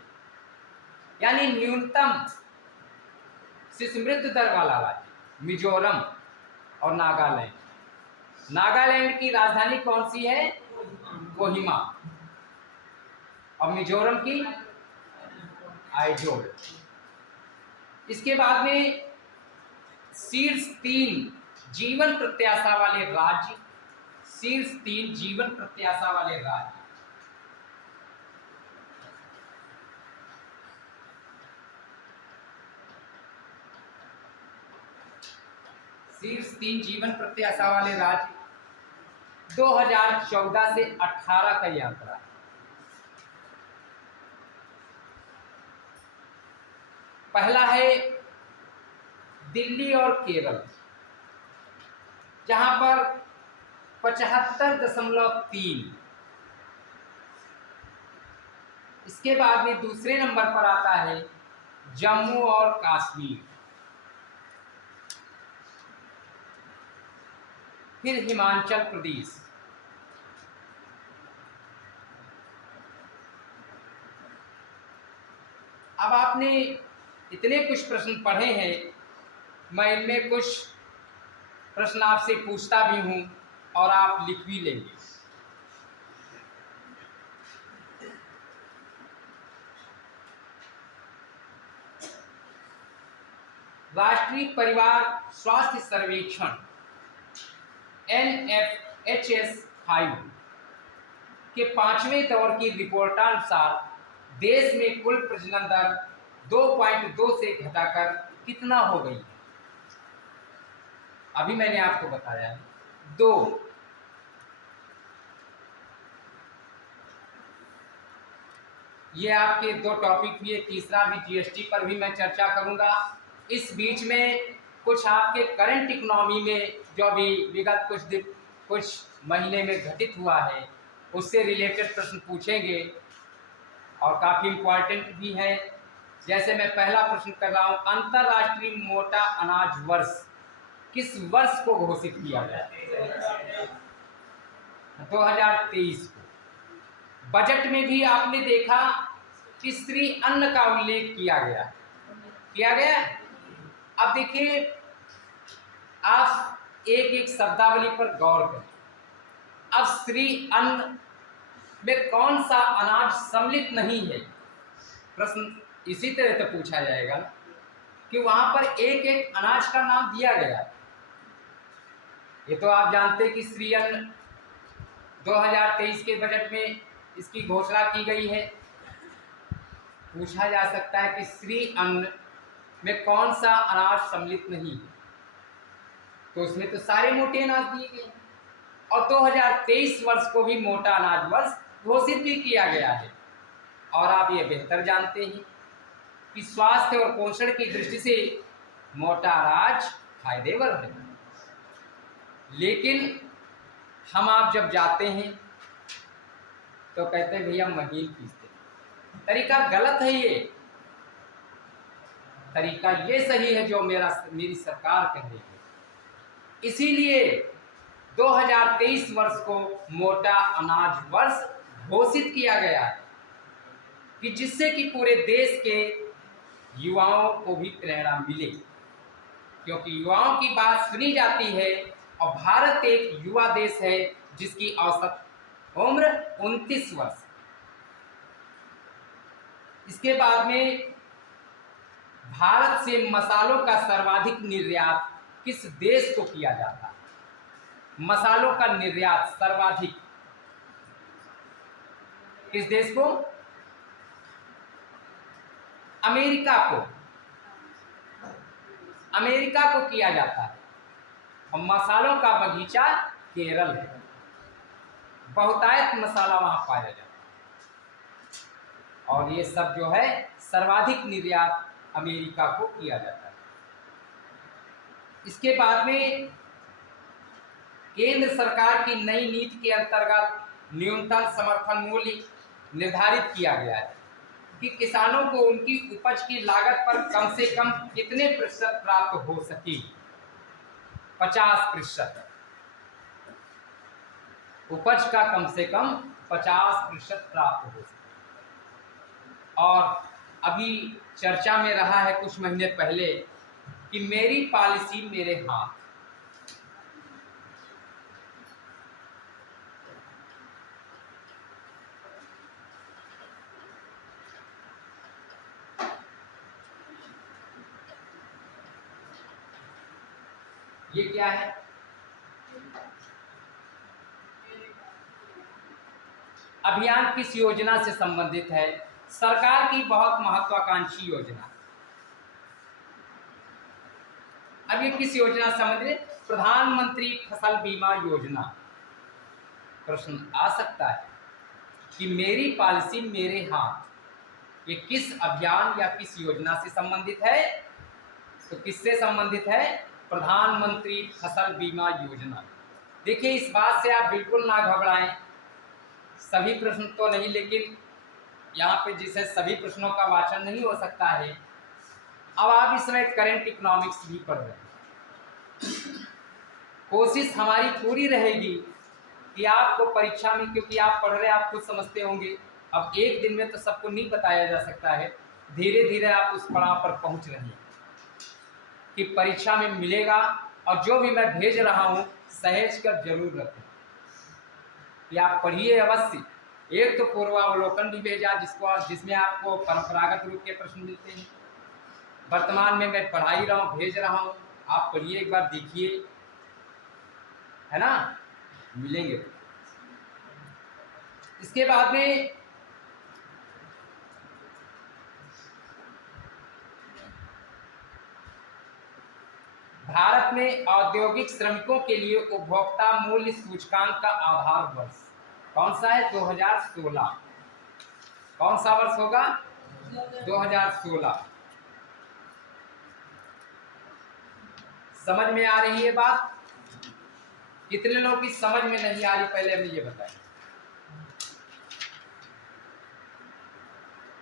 यानी न्यूनतम शिशु मृत्यु दर वाला राज्य मिजोरम और नागालैंड। नागालैंड की राजधानी कौन सी है? कोहिमा। और मिजोरम की आइजोल। इसके बाद में शीर्ष 3 जीवन प्रत्याशा वाले राज्य, शीर्ष 3 जीवन प्रत्याशा वाले राज्य। शीर्ष 3 जीवन प्रत्याशा वाले राज्य 2014 से 18 का ये आंकड़ा है। पहला है दिल्ली और केरल, जहां पर 75.3। इसके बाद में दूसरे नंबर पर आता है जम्मू और कश्मीर, फिर हिमाचल प्रदेश, अब आपने इतने कुछ प्रश्न पढ़े हैं, मैं इनमें कुछ प्रश्न आपसे पूछता भी हूं और आप लिख भी लेंगे। राष्ट्रीय परिवार स्वास्थ्य सर्वेक्षण NFHS 5 के 5वें दौर की रिपोर्टानुसार देश में कुल प्रजनन दर 2.2 से घटाकर कितना हो गई? अभी मैंने आपको बताया है 2। ये आपके 2 टॉपिक भी है, तीसरा भी GST पर भी मैं चर्चा करूंगा। इस बीच में कुछ आपके करंट इकोनॉमी में जो भी विगत कुछ महीने में घटित हुआ है उससे रिलेटेड प्रश्न पूछेंगे और काफ़ी इम्पोर्टेंट भी है। जैसे मैं पहला प्रश्न कर रहा हूँ, अंतर्राष्ट्रीय मोटा अनाज वर्ष किस वर्ष को घोषित किया गया? 2023 को। बजट में भी आपने देखा कि श्री अन्न का उल्लेख किया गया। अब देखिए, आप एक शब्दावली पर गौर करें। अब श्री अन्न में कौन सा अनाज सम्मिलित नहीं है? प्रश्न इसी तरह से पूछा जाएगा ना कि वहां पर एक अनाज का नाम दिया गया। ये तो आप जानते हैं कि श्री अन्न 2023 के बजट में इसकी घोषणा की गई है। पूछा जा सकता है कि श्री अन्न में कौन सा अनाज सम्मिलित नहीं है, तो उसमें तो सारे मोटे अनाज दिए गए और 2023 वर्ष को भी मोटा अनाज वर्ष घोषित भी किया गया है। और आप ये बेहतर जानते हैं कि स्वास्थ्य और पोषण की दृष्टि से मोटा अनाज फायदेमंद है, लेकिन हम आप जब जाते हैं तो कहते हैं भैया महीन पीसते। तरीका गलत है। ये तरीका ये सही है जो मेरी सरकार कह रही है। इसीलिए 2023 वर्ष को मोटा अनाज वर्ष घोषित किया गया है कि जिससे कि पूरे देश के युवाओं को भी प्रेरणा मिले, क्योंकि युवाओं की बात सुनी जाती है और भारत एक युवा देश है जिसकी औसत उम्र 29 वर्ष। इसके बाद में भारत से मसालों का सर्वाधिक निर्यात किस देश को किया जाता है? मसालों का निर्यात सर्वाधिक किस देश को? अमेरिका को किया जाता है। और मसालों का बगीचा केरल है, बहुतायत मसाला वहां पाया जाता है और ये सब जो है सर्वाधिक निर्यात अमेरिका को किया जाता है। इसके बाद में केंद्र सरकार की नई नीति के अंतर्गत न्यूनतम समर्थन मूल्य निर्धारित किया गया है कि किसानों को उनकी उपज की लागत पर कम से कम कितने प्रतिशत प्राप्त हो सके। 50%। उपज का कम से कम 50% प्राप्त हो सके। और अभी चर्चा में रहा है कुछ महीने पहले कि मेरी पॉलिसी मेरे हाथ। ये क्या है? अभियान किस योजना से संबंधित है? सरकार की बहुत महत्वाकांक्षी योजना। अब ये किस योजना से संबंधित? प्रधानमंत्री फसल बीमा योजना। प्रश्न आ सकता है कि मेरी पॉलिसी मेरे हाथ, ये किस अभियान या किस योजना से संबंधित है? तो किससे संबंधित है? प्रधानमंत्री फसल बीमा योजना। देखिए, इस बात से आप बिल्कुल ना घबराएं। सभी प्रश्न तो नहीं, लेकिन यहाँ पे जिसे सभी प्रश्नों का वाचन नहीं हो सकता है। अब आप इस समय करंट इकोनॉमिक्स भी पढ़ रहे हैं। कोशिश हमारी पूरी रहेगी कि आपको परीक्षा में, क्योंकि आप पढ़ रहे हैं, आप खुद समझते होंगे, अब एक दिन में तो सबको नहीं बताया जा सकता है। धीरे धीरे आप उस पड़ाव पर पहुंच रहे हैं कि परीक्षा में मिलेगा। और जो भी मैं भेज रहा हूं सहेज कर जरूर रखें कि आप पढ़िए अवश्य। एक तो पूर्वावलोकन भी भेजा जिसमें आपको परंपरागत रूप के प्रश्न मिलते हैं। वर्तमान में मैं पढ़ा ही रहा हूँ, भेज रहा हूँ, आप पढ़िए, एक बार देखिए, है ना, मिलेंगे। इसके बाद में भारत में औद्योगिक श्रमिकों के लिए उपभोक्ता मूल्य सूचकांक का आधार वर्ष कौन सा है? 2016। कौन सा वर्ष होगा? 2016। समझ में आ रही है बात? कितने लोग की समझ में नहीं आ रही, पहले हमें ये बताएं।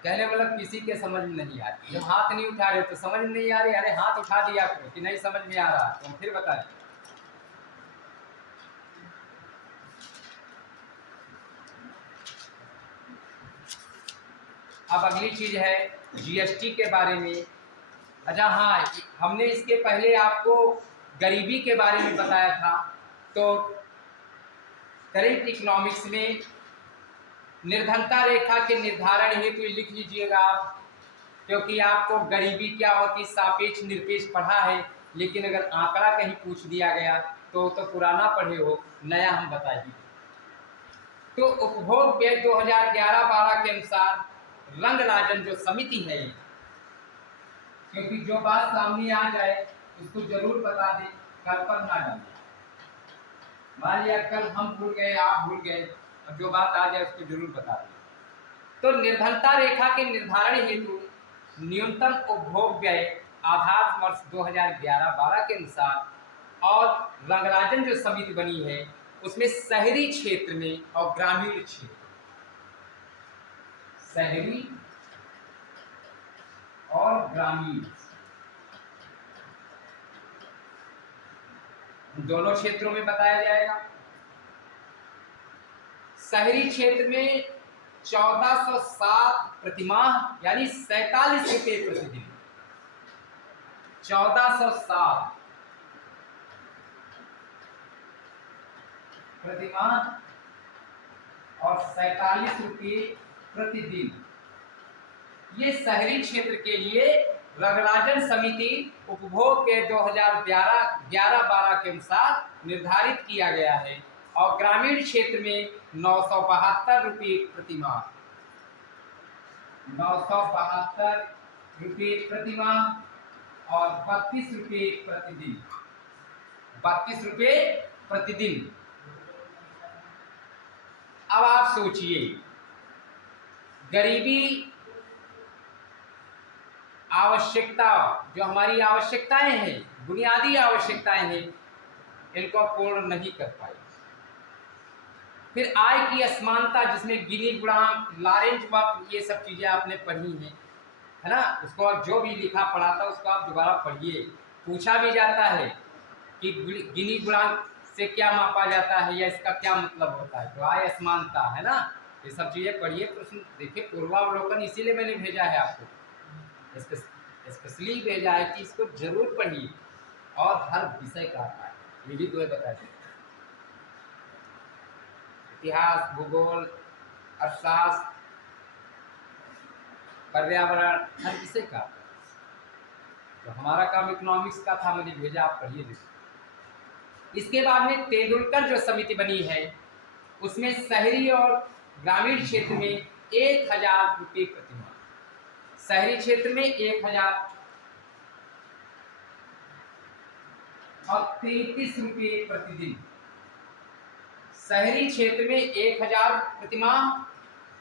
कहने मतलब किसी के समझ में नहीं आ रही। जब हाथ नहीं उठा रहे तो समझ में नहीं आ रही। अरे हाथ उठा दिया करो कि नहीं समझ में आ रहा, तो फिर बताएं। अब अगली चीज है जीएसटी के बारे में। अच्छा हाँ, हमने इसके पहले आपको गरीबी के बारे में बताया था। तो करंट इकोनॉमिक्स में निर्धनता रेखा के निर्धारण हेतु लिख लीजिएगा आप, क्योंकि आपको गरीबी क्या होती सापेक्ष निरपेक्ष पढ़ा है, लेकिन अगर आंकड़ा कहीं पूछ दिया गया तो पुराना पढ़े हो, नया हम बताइए। तो उपभोग व्यय 2011-12 के अनुसार रंगराजन जो समिति है, क्योंकि जो बात सामने आ जाए उसको जरूर बता दें, कल पर ना डालें। मान लिया कल हम भूल गए, आप भूल गए, अब जो बात आ जाए उसको जरूर बता दें। तो निर्धनता रेखा के निर्धारण हेतु न्यूनतम उपभोग व्यय आधार वर्ष 2011-12 के अनुसार और रंगराजन जो समिति बनी है उसमें शहरी क्षेत्र में और ग्रामीण क्षेत्र, शहरी और ग्रामीण दोनों क्षेत्रों में बताया जाएगा। शहरी क्षेत्र में 1407 प्रतिमाह यानी 47 रुपये प्रतिदिन। 1407 प्रतिमाह और 47 रुपये प्रतिदिन, ये शहरी क्षेत्र के लिए रंगराजन समिति उपभोग के 2011-12 के अनुसार निर्धारित किया गया है। और ग्रामीण क्षेत्र में 972 रुपये प्रतिमाह, 972 रुपये प्रतिमाह और 32 रुपये प्रतिदिन, 32 रुपये प्रतिदिन। अब आप सोचिए, गरीबी आवश्यकता, जो हमारी आवश्यकताएं हैं, बुनियादी आवश्यकताएं हैं, इनको पूर्ण नहीं कर पाई। फिर आय की असमानता, जिसमें गिनी गुणांक, लॉरेंट वक्र, ये सब चीज़ें आपने पढ़ी हैं, है ना। उसको जो भी लिखा पढ़ा था उसको आप दोबारा पढ़िए। पूछा भी जाता है कि गिनी गुणांक से क्या मापा जाता है या इसका क्या मतलब होता है, तो आय असमानता, है ना। ये सब चीज़ें पढ़िए। प्रश्न देखिए, पूर्वावलोकन इसीलिए मैंने भेजा है आपको, स्पेशली भेजा है कि इसको जरूर पढ़िए और हर विषय का आता है। ये भी दो बता दें, इतिहास, भूगोल, अर्थशास्त्र, पर्यावरण, हर विषय का आता है। तो हमारा काम इकोनॉमिक्स का था, मैंने भेजा, आप पढ़िए। इसके बाद में तेंदुलकर जो समिति बनी है उसमें शहरी और ग्रामीण क्षेत्र में 1000 रुपये प्रतिमाह, शहरी क्षेत्र में 1000 और 33 रुपये प्रतिदिन। शहरी क्षेत्र में 1000 प्रतिमाह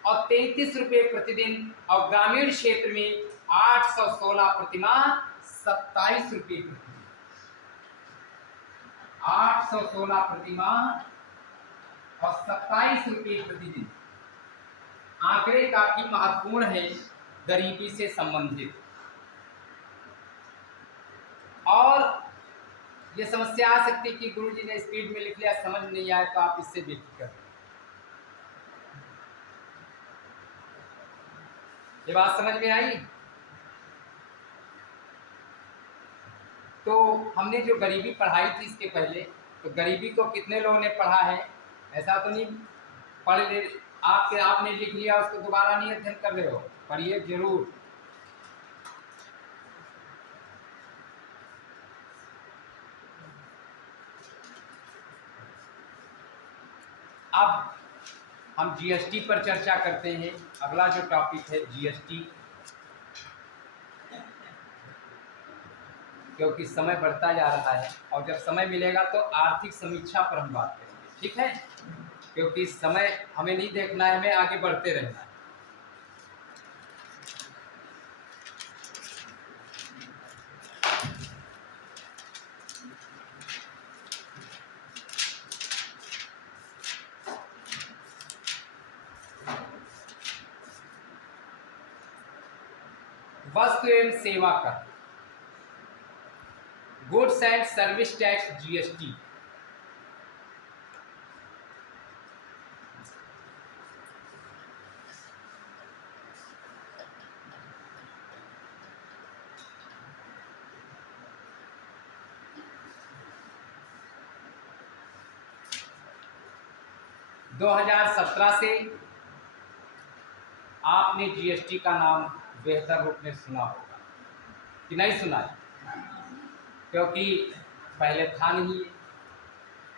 और 33 रुपये प्रतिदिन, और ग्रामीण क्षेत्र में 816 प्रतिमाह, 27 रुपये प्रतिदिन। 816 प्रतिमाह और 27 रुपये प्रतिदिन। आंकड़े काफी महत्वपूर्ण है गरीबी से संबंधित। और ये समस्या आ सकती है कि गुरुजी ने स्पीड में लिख लिया, समझ नहीं आया, तो आप इससे बेफिक्र। ये बात समझ में आई? तो हमने जो गरीबी पढ़ाई थी इसके पहले, तो गरीबी को कितने लोगों ने पढ़ा है? ऐसा तो नहीं पढ़ ले आपने लिख लिया, उसको दोबारा नहीं अध्ययन कर रहे हो, पढ़िए जरूर। अब हम जीएसटी पर चर्चा करते हैं। अगला जो टॉपिक है जीएसटी, क्योंकि समय बढ़ता जा रहा है और जब समय मिलेगा तो आर्थिक समीक्षा पर हम बात करेंगे, ठीक है। क्योंकि समय हमें नहीं देखना है, हमें आगे बढ़ते रहना है। वस्तु एवं सेवा कर, goods and service tax, GST. – 2017 से आपने जीएसटी का नाम बेहतर रूप में सुना होगा कि नहीं सुना है? क्योंकि पहले था नहीं,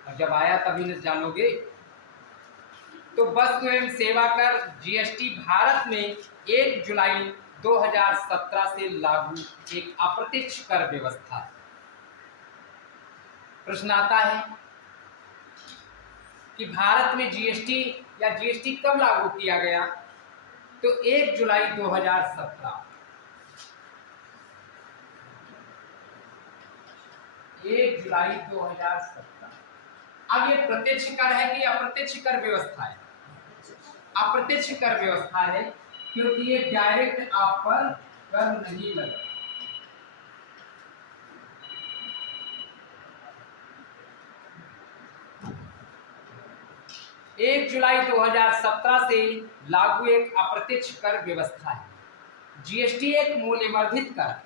और जब आया तभी न जानोगे। तो वस्तु एवं सेवा कर जीएसटी भारत में 1 जुलाई 2017 से लागू एक अप्रत्यक्ष कर व्यवस्था है। प्रश्न आता है कि भारत में जीएसटी या जीएसटी कब लागू किया गया? तो 1 जुलाई 2017। 1 जुलाई 2017। अब ये प्रत्यक्ष कर है कि अप्रत्यक्ष कर व्यवस्था है? अप्रत्यक्ष कर व्यवस्था है, क्योंकि ये डायरेक्ट आप पर कर नहीं लगा। एक जुलाई 2017 से लागू एक अप्रत्यक्ष कर व्यवस्था है। जीएसटी एक मूल्यवर्धित कर है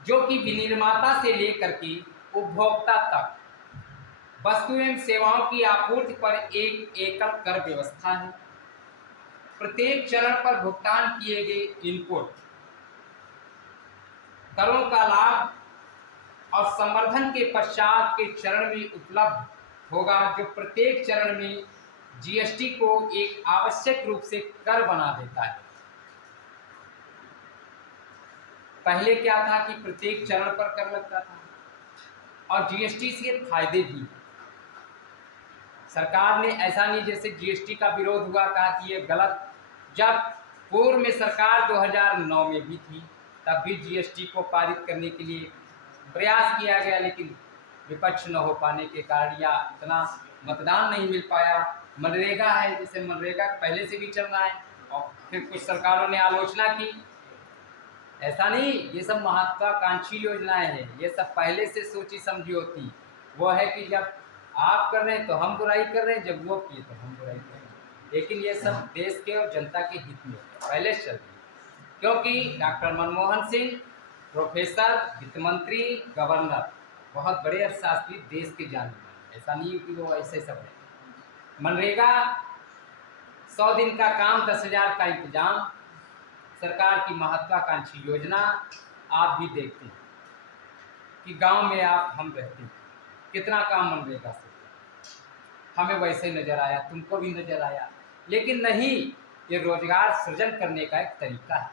जो कि विनिर्माता से लेकर के उपभोक्ता तक वस्तु एवं सेवाओं की आपूर्ति पर एक एकल कर व्यवस्था है। प्रत्येक चरण पर भुगतान किए गए इनपुट करों का लाभ और संवर्धन के पश्चात के चरण में उपलब्ध होगा, जो प्रत्येक चरण में जीएसटी को एक आवश्यक रूप से कर बना देता है। पहले क्या था कि प्रत्येक चरण पर कर लगता था, और जीएसटी से फायदे भी। सरकार ने ऐसा नहीं जैसे जीएसटी का विरोध हुआ, कहा कि ये गलत। जब पूर्व में सरकार 2009 में भी थी, तब भी जीएसटी को पारित करने के लिए प्रयास किया गया, लेकिन विपक्ष न हो पाने के कारण या इतना मतदान नहीं मिल पाया। मनरेगा है, जैसे मनरेगा पहले से भी चल रहा है और फिर कुछ सरकारों ने आलोचना की। ऐसा नहीं, ये सब महत्वाकांक्षी योजनाएं हैं, ये सब पहले से सोची समझी होती। वो है कि जब आप कर रहे हैं तो हम बुराई कर रहे हैं, जब वो किए तो हम बुराई कर रहे हैं। लेकिन ये सब देश के और जनता के हित में पहले से चल रही है, क्योंकि डॉक्टर मनमोहन सिंह प्रोफेसर, वित्त मंत्री, गवर्नर, बहुत बड़े अर्थशास्त्री, देश के जाने माने। ऐसा नहीं कि वो ऐसे सब है। मनरेगा 100 दिन का काम, 10,000 का इंतजाम, सरकार की महत्वाकांक्षी योजना। आप भी देखते हैं कि गांव में हम रहते हैं, कितना काम मनरेगा से हमें वैसे नज़र आया, तुमको भी नज़र आया। लेकिन नहीं, ये रोजगार सृजन करने का एक तरीका है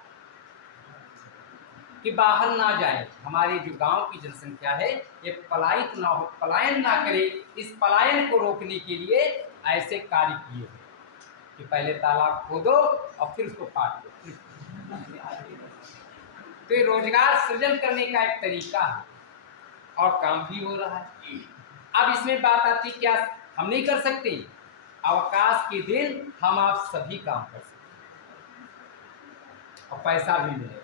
कि बाहर ना जाए, हमारी जो गांव की जनसंख्या है ये पलायित ना हो, पलायन ना करे। इस पलायन को रोकने के लिए ऐसे कार्य किए कि पहले तालाब खोदो और फिर उसको काट दो। तो ये रोजगार सृजन करने का एक तरीका है और काम भी हो रहा है। अब इसमें बात आती, क्या हम नहीं कर सकते? अवकाश के दिन हम आप सभी काम कर सकते और पैसा भी मिलेगा।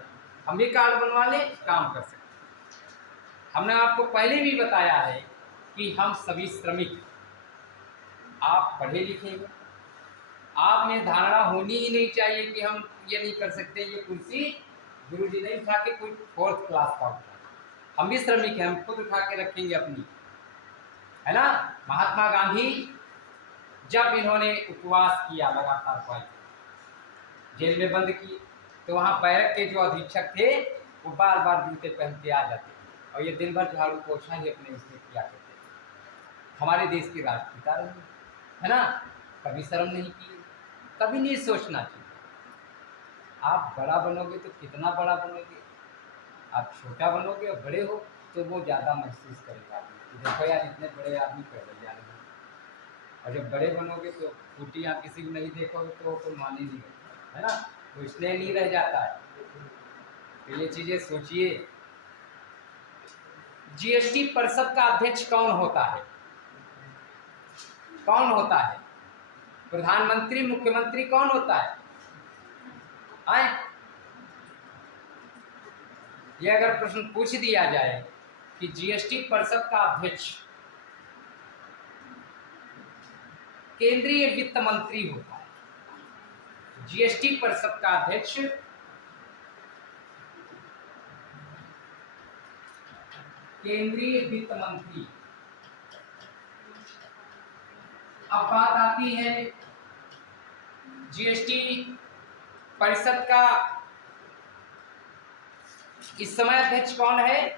हम भी कार्ड बनवा लें, काम कर सकते। हमने आपको पहले भी बताया है कि हम सभी श्रमिक, आप पढ़े लिखे हो, आप में धारणा होनी ही नहीं चाहिए कि हम ये नहीं कर सकते। ये कुर्सी गुरुजी नहीं उठा के कोई 4th क्लास का उठा, हम भी श्रमिक हैं, हम खुद उठा के रखेंगे अपनी, है ना। महात्मा गांधी जब इन्होंने उपवास किया लगातार, जेल में बंद किए, तो वहाँ बैरक के जो अधीक्षक थे वो बार बार जूते पहन के आ जाते और ये दिन भर झाड़ू पोछा ही अपने इसमें किया करते थे। हमारे देश के राष्ट्रपिता रहे, है ना। कभी शर्म नहीं की, कभी नहीं सोचना चाहिए। आप बड़ा बनोगे तो कितना बड़ा बनोगे, आप छोटा बनोगे और बड़े हो तो वो ज़्यादा महसूस करेगा कि देखो यार इतने बड़े आदमी पैदल जा रहे हैं। और जब बड़े बनोगे तो फूटी आप किसी को नहीं देखोगे तो कोई माने नहीं, है ना, तो इसलिए नहीं रह जाता है। तो ये चीज़ें सोचिए। जीएसटी परिषद का अध्यक्ष कौन होता है? कौन होता है? प्रधानमंत्री, मुख्यमंत्री, कौन होता है? आए, ये अगर प्रश्न पूछ दिया जाए कि जीएसटी परिषद का अध्यक्ष केंद्रीय वित्त मंत्री होता है। जीएसटी परिषद का अध्यक्ष केंद्रीय वित्त मंत्री। अब बात आती है जीएसटी परिषद का इस समय अध्यक्ष कौन है?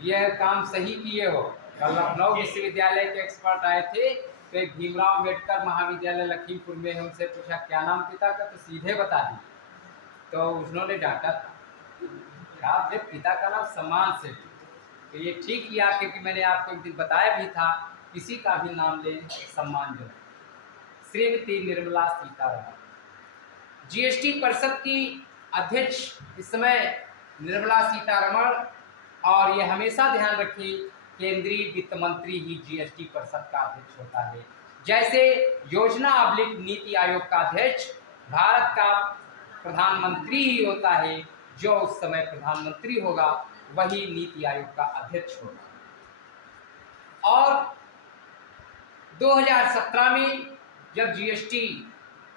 यह काम सही किए हो। कल लखनऊ विश्वविद्यालय के एक्सपर्ट आए थे, तो एक भीमराव अम्बेडकर महाविद्यालय लखीमपुर में है, उनसे पूछा क्या नाम पिता का, तो सीधे बता दी। तो उन्होंने डांटा था, अपने पिता का नाम सम्मान से। तो ये ठीक किया, क्योंकि मैंने आपको एक दिन बताया भी था, किसी का भी नाम लें सम्मानजनक। श्रीमती निर्मला सीतारमण जीएसटी परिषद की अध्यक्ष इस समय निर्मला सीतारमण। और ये हमेशा ध्यान रखिए, केंद्रीय वित्त मंत्री ही जीएसटी परिषद का अध्यक्ष होता है। जैसे योजना अवलिक नीति आयोग का अध्यक्ष भारत का प्रधानमंत्री ही होता है, जो उस समय प्रधानमंत्री होगा वही नीति आयोग का अध्यक्ष होगा। और 2017 में जब जीएसटी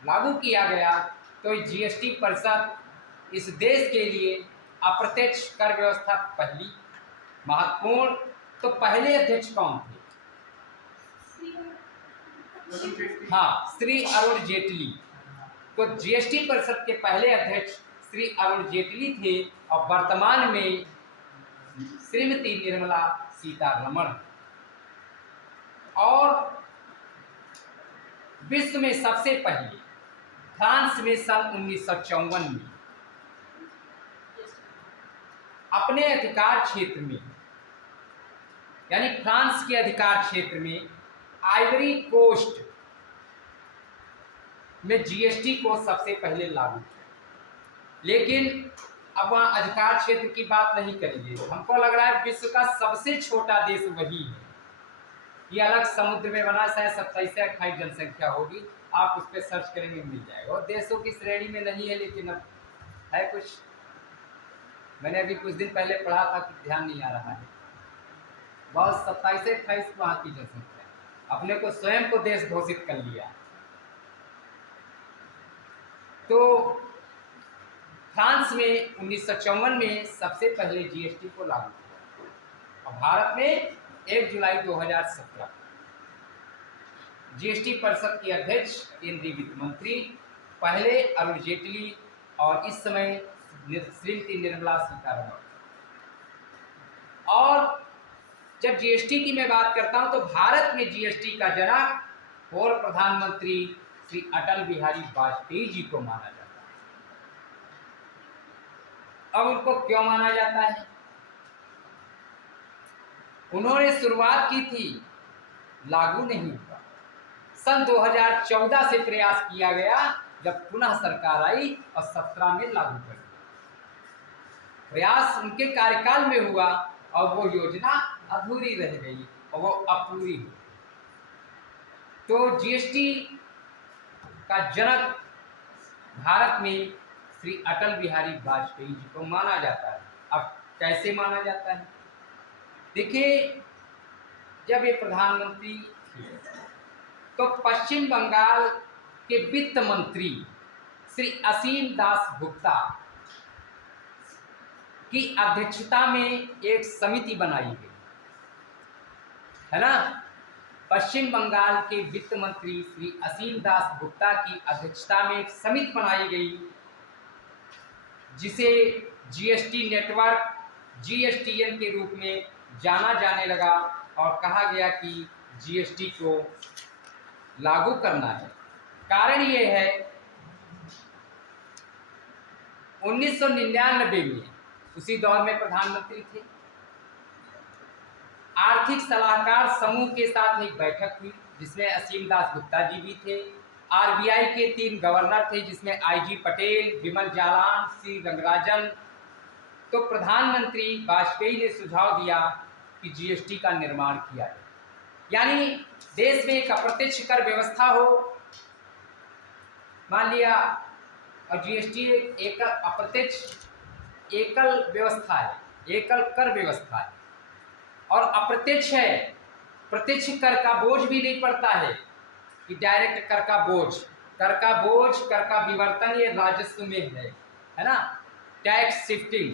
लागू किया गया, तो जीएसटी परिषद इस देश के लिए अप्रत्यक्ष कर व्यवस्था पहली महत्वपूर्ण। तो पहले अध्यक्ष कौन थे? हाँ, श्री अरुण जेटली। तो जीएसटी परिषद के पहले अध्यक्ष श्री अरुण जेटली थे और वर्तमान में श्रीमती निर्मला सीतारमण। और विश्व में सबसे पहले फ्रांस में सन 1954 में अपने अधिकार क्षेत्र में, यानी फ्रांस के अधिकार क्षेत्र में, आइवरी कोस्ट में जीएसटी को सबसे पहले लागू किया। लेकिन अब वहाँ अधिकार क्षेत्र की बात नहीं करेंगे। हमको लग रहा है विश्व का सबसे छोटा देश वही है। ये अलग समुद्र में बना, शायद 27 से 28 जनसंख्या होगी, आप उस पर सर्च करेंगे मिल जाएगा। और देशों की श्रेणी में नहीं है, लेकिन अब है कुछ। मैंने अभी कुछ दिन पहले पढ़ा था कि ध्यान नहीं आ रहा है। बहुत 27 से 28 वहाँ की जनसंख्या, अपने को स्वयं को देश घोषित कर लिया। तो फ्रांस में 1954 में सबसे पहले जीएसटी को लागू किया और भारत में 1 जुलाई 2017 जीएसटी परिषद के अध्यक्ष केंद्रीय वित्त मंत्री पहले अरुण जेटली और इस समय श्रीमती निर्मला सीतारमण। और जब जीएसटी की मैं बात करता हूं तो भारत में जीएसटी का जनक पूर्व प्रधानमंत्री श्री अटल बिहारी वाजपेयी जी को माना जाता है। अब उनको क्यों माना जाता है? उन्होंने शुरुआत की थी, लागू नहीं हुआ। सन 2014 से प्रयास किया गया, जब पुनः सरकार आई और 17 में लागू कर दिया। प्रयास उनके कार्यकाल में हुआ और वो योजना अधूरी रह गई और वो अपूरी हुई। तो जीएसटी का जनक भारत में श्री अटल बिहारी वाजपेयी जी को माना जाता है। अब कैसे माना जाता है? देखिए, जब ये प्रधानमंत्री थे तो पश्चिम बंगाल के वित्त मंत्री श्री असीम दास गुप्ता की अध्यक्षता में एक समिति बनाई गई, है ना। पश्चिम बंगाल के वित्त मंत्री श्री असीम दास गुप्ता की अध्यक्षता में एक समिति बनाई गई, जिसे जीएसटी नेटवर्क जीएसटीएन के रूप में जाना जाने लगा और कहा गया कि जीएसटी को लागू करना है। कारण ये है, 1999 में उसी दौर में प्रधानमंत्री थे, आर्थिक सलाहकार समूह के साथ एक बैठक हुई जिसमें असीम दास गुप्ता जी भी थे। आरबीआई के 3 गवर्नर थे, जिसमें आईजी पटेल, विमल जालान, सी रंगराजन। तो प्रधानमंत्री वाजपेयी ने सुझाव दिया कि जीएसटी का निर्माण किया जाए, यानी देश में एक अप्रत्यक्ष कर व्यवस्था हो, मान लिया। और जीएसटी एक अप्रत्यक्ष एकल व्यवस्था है, एकल कर व्यवस्था है और अप्रत्यक्ष है। प्रत्यक्ष कर का बोझ भी नहीं पड़ता है कि डायरेक्ट कर का बोझ, कर का विवर्तन ये राजस्व में है ना। टैक्स शिफ्टिंग,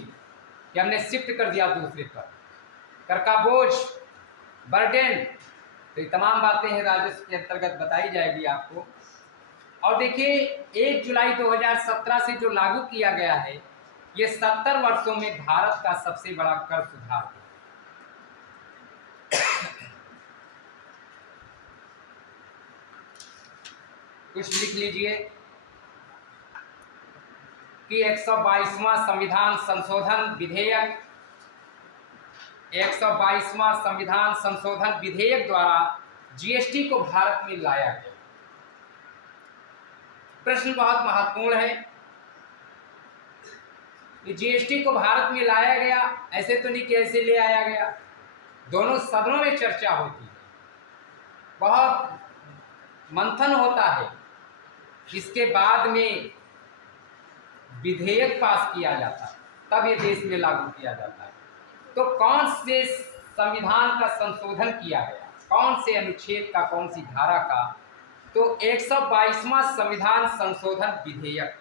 कि हमने शिफ्ट कर दिया दूसरे पर, कर का बोझ, बर्डन, तो ये तमाम बातें हैं राजस्व के अंतर्गत बताई जाएगी आपको। और देखिए, 1 जुलाई 2017 से जो लागू किया गया है, ये 70 वर्षों में भारत का सबसे बड़ा कर सुधार है। कुछ लिख लीजिए कि 122वां संविधान संशोधन विधेयक, 122वां संविधान संशोधन विधेयक द्वारा जीएसटी को भारत में लाया गया। प्रश्न बहुत महत्वपूर्ण है कि जीएसटी को भारत में लाया गया, ऐसे तो नहीं कि ऐसे ले आया गया। दोनों सदनों में चर्चा होती है, बहुत मंथन होता है, इसके बाद में विधेयक पास किया जाता है, तब ये देश में लागू किया जाता है। तो कौन से संविधान का संशोधन किया गया, कौन से अनुच्छेद का, कौन सी धारा का? तो 122वां संविधान संशोधन विधेयक,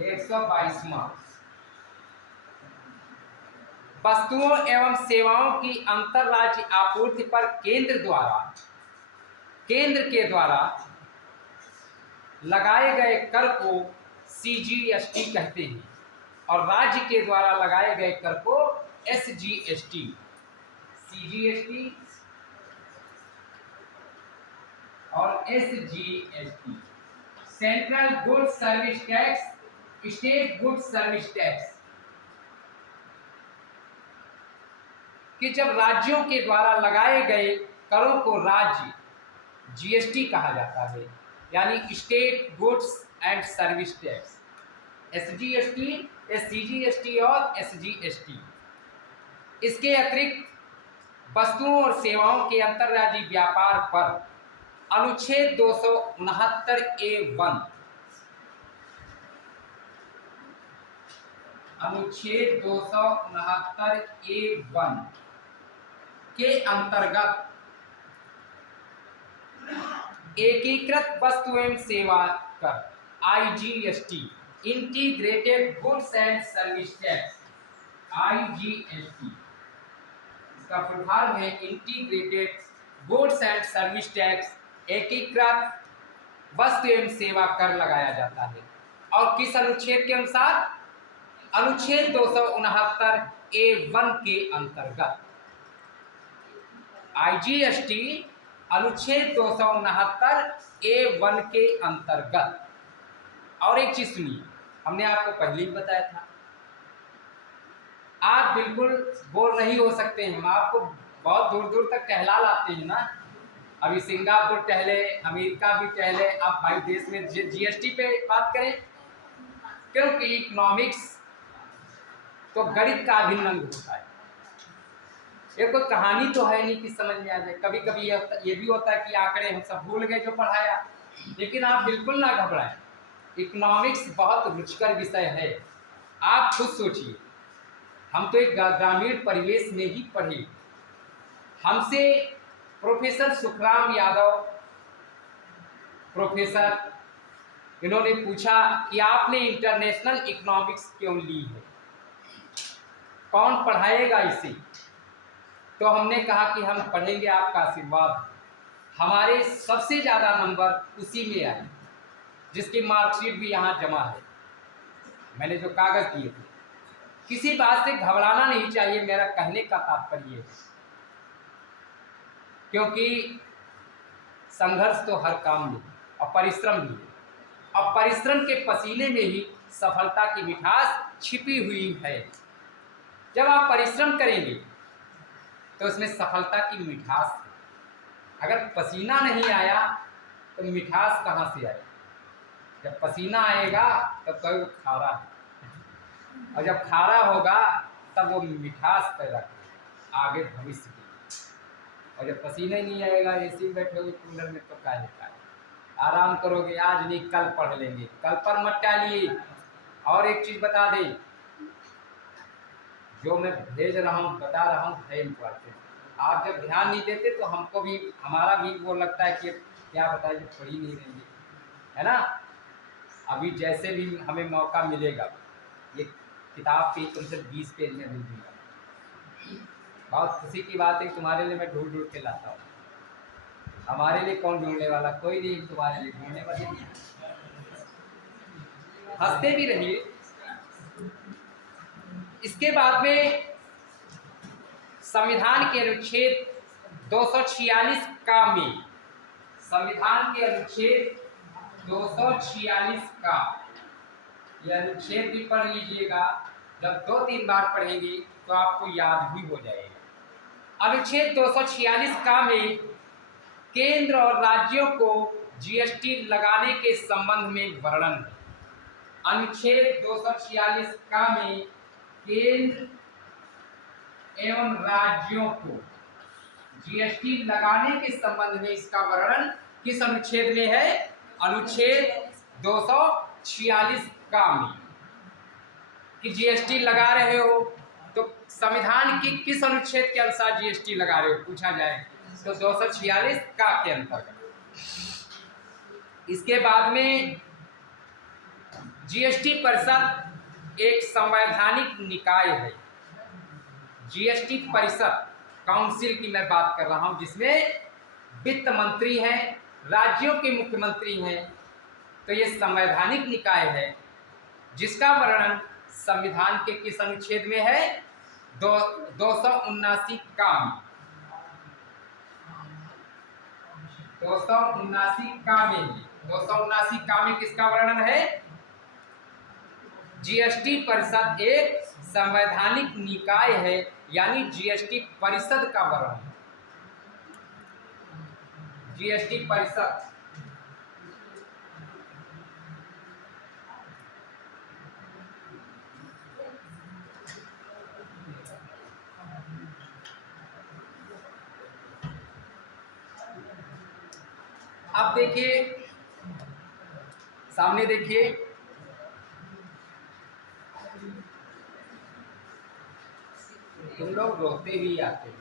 122वां वस्तुओं एवं सेवाओं की अंतरराज्यीय आपूर्ति पर केंद्र के द्वारा लगाए गए कर को सीजीएसटी कहते हैं और राज्य के द्वारा लगाए गए कर को एसजीएसटी। सीजीएसटी और SGST, central goods service tax, state goods service tax, कि जब राज्यों के द्वारा लगाए गए करों को राज्य जीएसटी कहा जाता है यानी state goods and service tax, SGST, CGST और SGST। इसके अतिरिक्त वस्तुओं और सेवाओं के अंतर्राज्यीय व्यापार पर अनुच्छेद 269A1, अनुच्छेद 269A1 के अंतर्गत एकीकृत वस्तु एवं सेवा कर IGST, integrated goods and service tax, IGST, इसका फुलफॉर्म है integrated goods and service tax, एकीकृत वस्तु एवं सेवा कर लगाया जाता है। और किस अनुच्छेद के अनुसार? अनुच्छेद 269A1 के अंतर्गत। IGST अनुच्छेद 269A1 के अंतर्गत। और एक चीज सुनिए, हमने आपको पहले ही बताया था, आप बिल्कुल बोर नहीं हो सकते हैं। हम आपको बहुत दूर दूर तक टहला लाते हैं ना, अभी सिंगापुर टहले, अमेरिका भी टहले, अब भाई देश में GST पे बात करें, क्योंकि इकोनॉमिक्स तो गणित का अभिन्न अंग होता है। ये कोई कहानी तो है नहीं कि समझ में आ जाए। कभी कभी ये भी होता है कि आंकड़े हम सब भूल गए जो पढ़ाया, लेकिन आप बिल्कुल ना घबराएं। इकोनॉमिक्स बहुत रुचिकर विषय है। आप खुद सोचिए, हम तो एक ग्रामीण परिवेश में ही पढ़े। हमसे प्रोफेसर सुखराम यादव, प्रोफेसर, इन्होंने पूछा कि आपने इंटरनेशनल इकोनॉमिक्स क्यों ली है, कौन पढ़ाएगा इसे? तो हमने कहा कि हम पढ़ेंगे, आपका आशीर्वाद। हमारे सबसे ज़्यादा नंबर उसी में आए, जिसकी मार्कशीट भी यहाँ जमा है, मैंने जो कागज़ दिए थे। किसी बात से घबराना नहीं चाहिए, मेरा कहने का तात्पर्य है, क्योंकि संघर्ष तो हर काम में और परिश्रम भी है, और परिश्रम के पसीने में ही सफलता की मिठास छिपी हुई है। जब आप परिश्रम करेंगे तो उसमें सफलता की मिठास है। अगर पसीना नहीं आया तो मिठास कहाँ से आएगी? जब पसीना आएगा तब तो वो खारा है, और जब खारा होगा तब वो मिठास पैदा करेगा आगे भविष्य के। और जब पसीना ही नहीं आएगा, AC में बैठोगे कूलर में, तो क्या है, आराम करोगे, आज नहीं कल पढ़ लेंगे, कल पर मत टालिए। और एक चीज़ बता दें, जो मैं भेज रहा हूँ, बता रहा हूँ, है इम्पोर्टेंट। आप जब ध्यान नहीं देते तो हमको भी, हमारा भी वो लगता है कि क्या बताइए, पढ़ ही नहीं रहेंगे, है ना। अभी जैसे भी हमें मौका मिलेगा, ये किताब की तुमसे 20 पेज में मिल दूँगा। बहुत खुशी की बात है, तुम्हारे लिए मैं ढूंढ ढूंढ के लाता हूँ। हमारे लिए कौन ढूंढने वाला? कोई नहीं, तुम्हारे लिए ढूंढने वाले। हंसते भी रहिए। इसके बाद में संविधान के अनुच्छेद 246 का में, संविधान के अनुच्छेद 246 का, यह अनुच्छेद भी पढ़ लीजिएगा। जब 2-3 बार पढ़ेंगे तो आपको याद भी हो जाएगा। अनुच्छेद 246 का में केंद्र और राज्यों को GST लगाने के संबंध में वर्णन है। अनुच्छेद 246 का में केंद्र एवं राज्यों को GST लगाने के संबंध में इसका वर्णन किस अनुच्छेद में है? अनुच्छेद 246 का में। कि GST लगा रहे हो तो संविधान की किस अनुच्छेद के अनुसार GST लगा रहे हो पूछा जाए तो 246 का के अंतर्गत। इसके बाद में GST परिषद एक संवैधानिक निकाय है। GST परिषद काउंसिल की मैं बात कर रहा हूं, जिसमें वित्त मंत्री हैं, राज्यों के मुख्यमंत्री हैं। तो ये संवैधानिक निकाय है, जिसका वर्णन संविधान के किस अनुच्छेद में है? 279 का में। 279 का में, 279 का में किसका वर्णन है? GST परिषद एक संवैधानिक निकाय है, यानी GST परिषद का वर्णन। GST परिषद अब देखिए, सामने देखिए, तुम लोग रोते ही आते हो।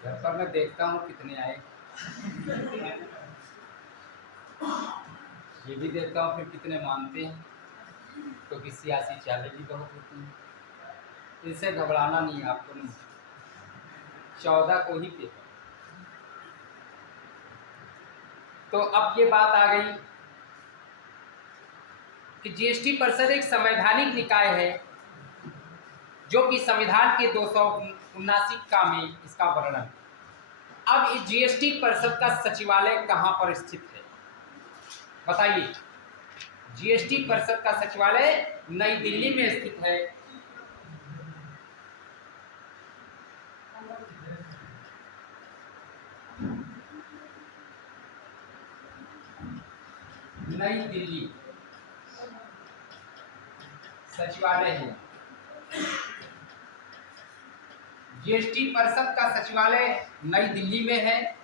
घर पर मैं देखता हूँ कितने आए, ये भी देखता हूँ फिर कितने मानते हैं, क्योंकि सियासी चालें भी बहुत होती हैं। इनसे घबराना नहीं है आपको, नहीं 14 को ही पेपर। तो अब ये बात आ गई कि जीएसटी परिषद एक संवैधानिक निकाय है जो कि संविधान के 279 का में इसका वर्णन। अब इस जीएसटी परिषद का सचिवालय कहाँ पर स्थित है बताइए। जीएसटी परिषद का सचिवालय नई दिल्ली में स्थित है। नई दिल्ली सचिवालय है। जीएसटी परिषद का सचिवालय नई दिल्ली में है।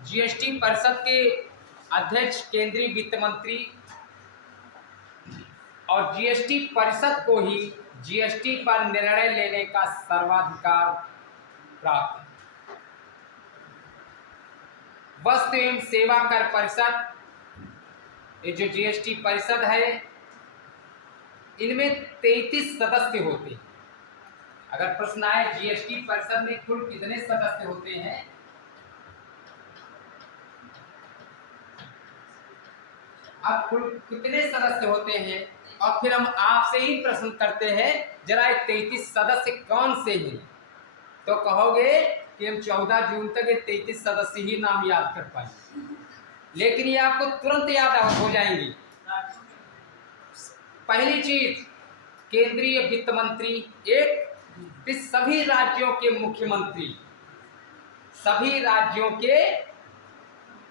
जीएसटी परिषद के अध्यक्ष केंद्रीय वित्त मंत्री और जीएसटी परिषद को ही जीएसटी पर निर्णय लेने का सर्वाधिकार प्राप्त है। वस्तु एवं सेवा कर परिषद, ये जो जीएसटी परिषद है, इनमें 33 सदस्य होते हैं। अगर प्रश्न आए जीएसटी परिषद में कुल कितने सदस्य होते हैं, अब कुल कितने सदस्य होते हैं, और फिर हम आपसे ही प्रश्न करते हैं जरा 33 सदस्य कौन से हैं, तो कहोगे कि हम 14 जून तक ये 33 सदस्य ही नाम याद कर पाएंगे, लेकिन ये आपको तुरंत याद हो जाएंगी। पहली चीज, केंद्रीय वित्त मंत्री एक, सभी राज्यों के मुख्यमंत्री, सभी राज्यों के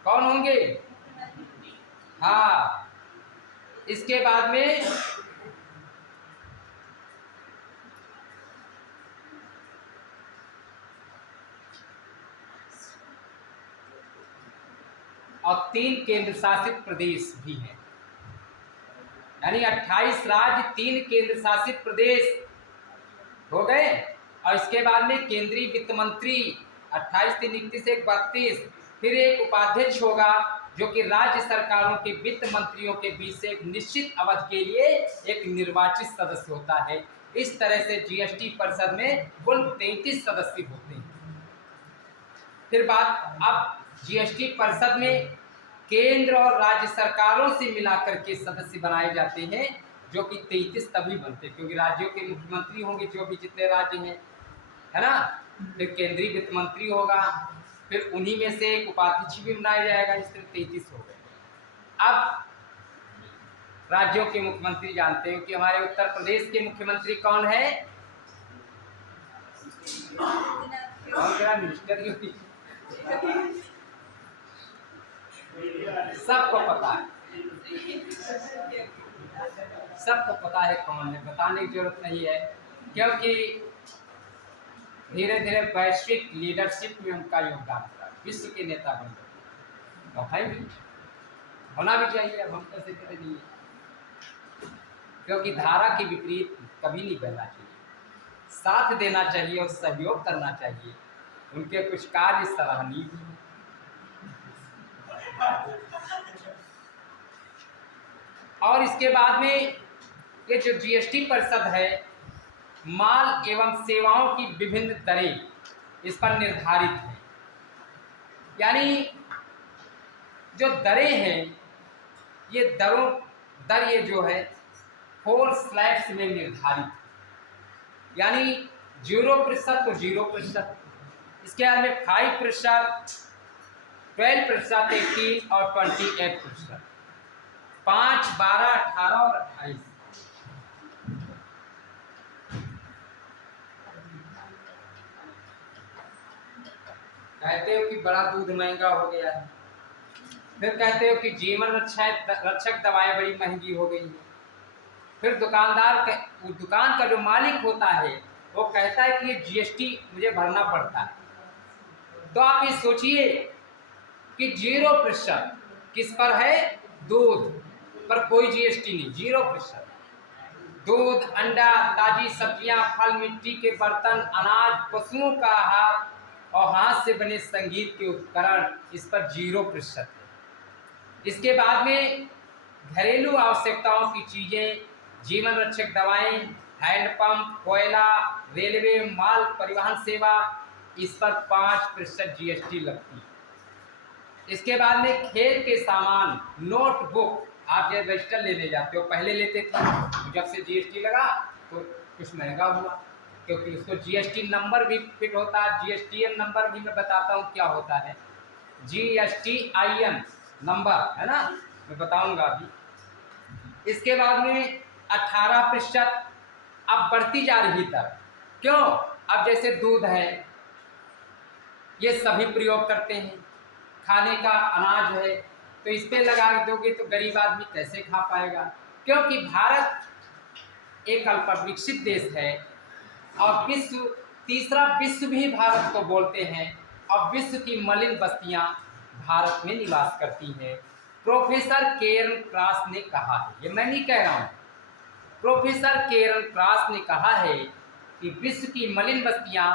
कौन होंगे, हाँ। इसके बाद में और 3 केंद्र शासित प्रदेश भी हैं, यानी 28 राज्य, 3 केंद्र शासित प्रदेश हो गए। और इसके बाद में केंद्रीय वित्त मंत्री 28, 3, 31, 1, 32, फिर एक उपाध्यक्ष होगा जो कि राज्य सरकारों के वित्त मंत्रियों के बीच से एक निश्चित अवधि के लिए एक निर्वाचित सदस्य होता है। इस तरह से जीएसटी परिषद में कुल 33 सदस्य होते हैं। फिर बात, अब जीएसटी परिषद में केंद्र और राज्य सरकारों से मिलाकर के सदस्य बनाए जाते हैं, जो कि 33 तभी बनते, क्योंकि राज्यों के मुख्यमंत्री होंगे जो भी जितने राज्य हैं, है ना। फिर केंद्रीय वित्त मंत्री होगा, फिर उन्हीं में से एक उपाध्यक्ष भी बनाया जाएगा, इस तरह 33 हो गए। अब राज्यों के मुख्यमंत्री जानते हो कि हमारे उत्तर प्रदेश के मुख्यमंत्री कौन है, कौन कह मिनिस्टर की, सबको पता है, सबको पता है कौन है, बताने की जरूरत नहीं है, क्योंकि धीरे धीरे वैश्विक लीडरशिप में उनका योगदान रहा, विश्व के नेता बन गए, तो है भी, होना भी चाहिए। अब हम कैसे करेंगे, क्योंकि धारा के विपरीत कभी नहीं बहना चाहिए, साथ देना चाहिए और सहयोग करना चाहिए। उनके कुछ कार्य सराहनीय भी हैं। और इसके बाद में ये जो जीएसटी परिषद है, माल एवं सेवाओं की विभिन्न दरें इस पर निर्धारित हैं, यानी जो दरें हैं, ये दर ये जो है 4 स्लैब्स में निर्धारित, यानी 0% तो 0%, इसके बाद में 5%, 12%, 18 और 28%। 5, 12, 18 और 28। कहते हो कि बड़ा दूध महंगा हो गया है, फिर कहते हो कि जीवन रक्षक दवाएं बड़ी महंगी हो गई है। फिर दुकान का जो मालिक होता है वो कहता है कि ये जीएसटी मुझे भरना पड़ता है। तो आप ये सोचिए कि 0% किस पर है? दूध पर कोई जीएसटी नहीं, 0%। दूध, अंडा, ताजी सब्जियां, फल, मिट्टी के बर्तन, अनाज, पशुओं का आहार और हाथ से बने संगीत के उपकरण, इस पर 0% है। इसके बाद में घरेलू आवश्यकताओं की चीजें, जीवन रक्षक दवाएं, हैंडपंप, कोयला, रेलवे, माल परिवहन सेवा, इस पर 5% जीएसटी लगती है। इसके बाद में खेल के सामान, नोटबुक, आप जब रजिस्टर लेने जाते हो, पहले लेते थे, जब से जीएसटी लगा तो कुछ महंगा हुआ, क्योंकि उसको जीएसटी नंबर भी फिट होता है। जीएसटीएन नंबर भी मैं बताता हूँ क्या होता है, GSTIN नंबर है ना, मैं बताऊंगा अभी। इसके बाद में 18% अब बढ़ती जा रही दर, क्यों? अब जैसे दूध है, ये सभी प्रयोग करते हैं, खाने का अनाज है, तो इस पे लगा दोगे तो गरीब आदमी कैसे खा पाएगा? क्योंकि भारत एक अल्प विकसित देश है और तीसरा विश्व भी भारत को बोलते हैं, और विश्व की मलिन बस्तियां भारत में निवास करती हैं। प्रोफेसर केरन क्रॉस ने कहा है, ये मैं नहीं कह रहा हूँ, प्रोफेसर केरन क्रॉस ने कहा है कि विश्व की मलिन बस्तियां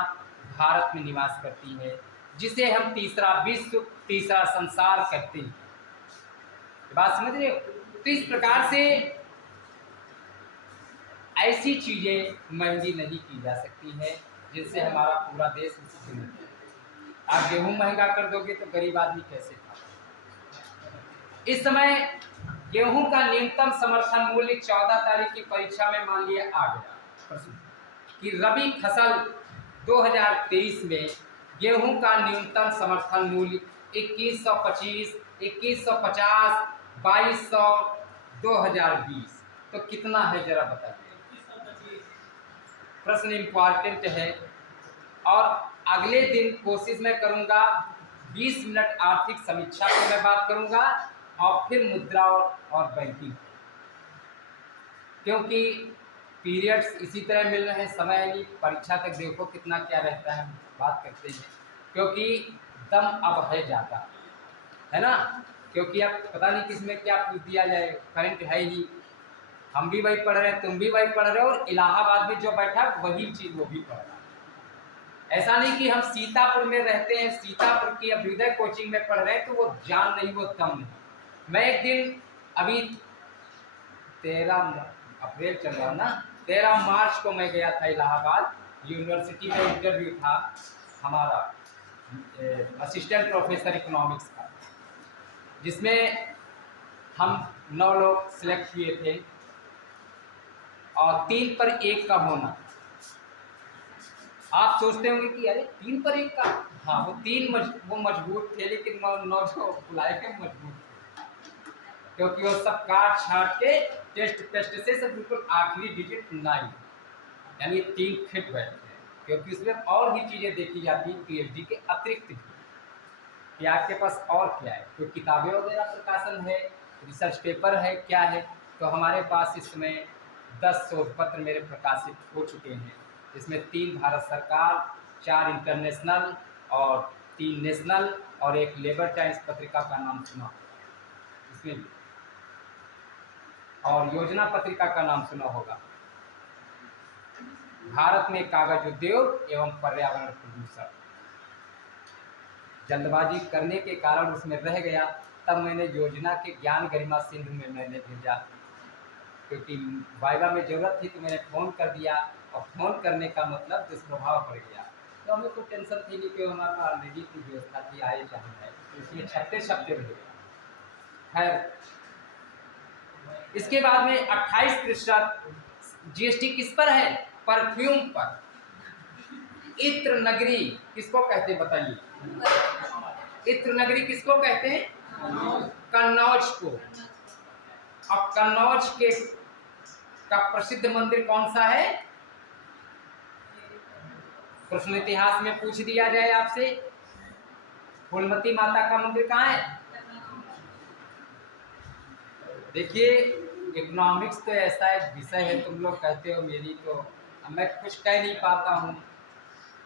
भारत में निवास करती हैं, जिसे हम तीसरा विश्व, तीसरा संसार कहते हैं। बात समझ रहे हो? तो इस प्रकार से ऐसी चीजें महंगी नहीं की जा सकती हैं जिनसे हमारा पूरा देश सुखी हो। आप गेहूं महंगा कर दोगे तो गरीब आदमी कैसे खाएगा? इस समय गेहूं का न्यूनतम समर्थन मूल्य 14 तारीख की परीक्षा में मान लिया आ गया प्रश्न कि रबी फसल 2023 में गेहूं का न्यूनतम समर्थन मूल्य 2125, 2150, 2200, 2020 तो कितना है जरा बताइए। प्रश्न इम्पॉर्टेंट है और अगले दिन कोशिश मैं करूंगा 20 मिनट आर्थिक समीक्षा पर मैं बात करूंगा और फिर मुद्रा और बैंकिंग, क्योंकि पीरियड्स इसी तरह मिल रहे हैं, समय नहीं, परीक्षा तक देखो कितना क्या रहता है, बात करते हैं, क्योंकि दम अब है ज़्यादा, है ना, क्योंकि अब पता नहीं किस में क्या पूछ दिया जाए, करंट है ही, हम भी वही पढ़ रहे हैं, तुम भी वही पढ़ रहे हो, और इलाहाबाद में जो बैठा वही चीज़ वो भी पढ़ रहा है। ऐसा नहीं कि हम सीतापुर में रहते हैं, सीतापुर की अभ्युदय कोचिंग में पढ़ रहे हैं तो वो जान नहीं, वो दम नहीं। मैं एक दिन अभी 13 अप्रैल चल रहा ना, 13 मार्च को मैं गया था इलाहाबाद यूनिवर्सिटी में, इंटरव्यू था हमारा असिस्टेंट प्रोफेसर इकोनॉमिक्स का, जिसमें हम 9 लोग सिलेक्ट किए थे और 3 पर 1 का होना। आप सोचते होंगे कि अरे 3 पर 1 का, हाँ वो 3 वो मजबूत थे, लेकिन 9 जो बुलाए थे मजबूत थे, क्योंकि वो सब काट छाट के टेस्ट से सब बिल्कुल आखिरी डिजिट 9, यानी 3 फिट बैठे हैं, क्योंकि उसमें और भी चीज़ें देखी जाती हैं पीएचडी के अतिरिक्त भी, कि आपके पास और क्या है, कोई किताबें वगैरह प्रकाशन है, रिसर्च पेपर है, क्या है। तो हमारे पास इस समय 10 शोध पत्र मेरे प्रकाशित हो चुके हैं, इसमें 3 भारत सरकार, 4 इंटरनेशनल और 3 नेशनल और 1 लेबर टाइम्स पत्रिका का नाम सुना इसमें भी, और योजना पत्रिका का नाम सुना होगा। भारत में कागज उद्योग एवं पर्यावरण प्रदूषण, जल्दबाजी करने के कारण उसमें रह गया, तब मैंने योजना के ज्ञान गरिमा सिंधु में मैंने भेजा, क्योंकि वाइवा में ज़रूरत थी तो मैंने फ़ोन कर दिया, और फ़ोन करने का मतलब दुष्प्रभाव पड़ गया, तो हमें कोई टेंशन थी नहीं, कि हमारा ऑलरेडी की व्यवस्था थी, आए चाहे तो इसमें छपते रह गया। खैर, इसके बाद में 28% जीएसटी किस पर है? परफ्यूम पर। इत्र नगरी किसको कहते हैं बताइए? इत्र नगरी किसको कहते हैं? कन्नौज को। अब कन्नौज के का प्रसिद्ध मंदिर कौन सा है? प्रश्न इतिहास में पूछ दिया जाए आपसे, फूलमती माता का मंदिर कहाँ है? देखिए, इकोनॉमिक्स तो ऐसा एक विषय है, तुम लोग कहते हो मेरी, तो मैं कुछ कह नहीं पाता हूँ।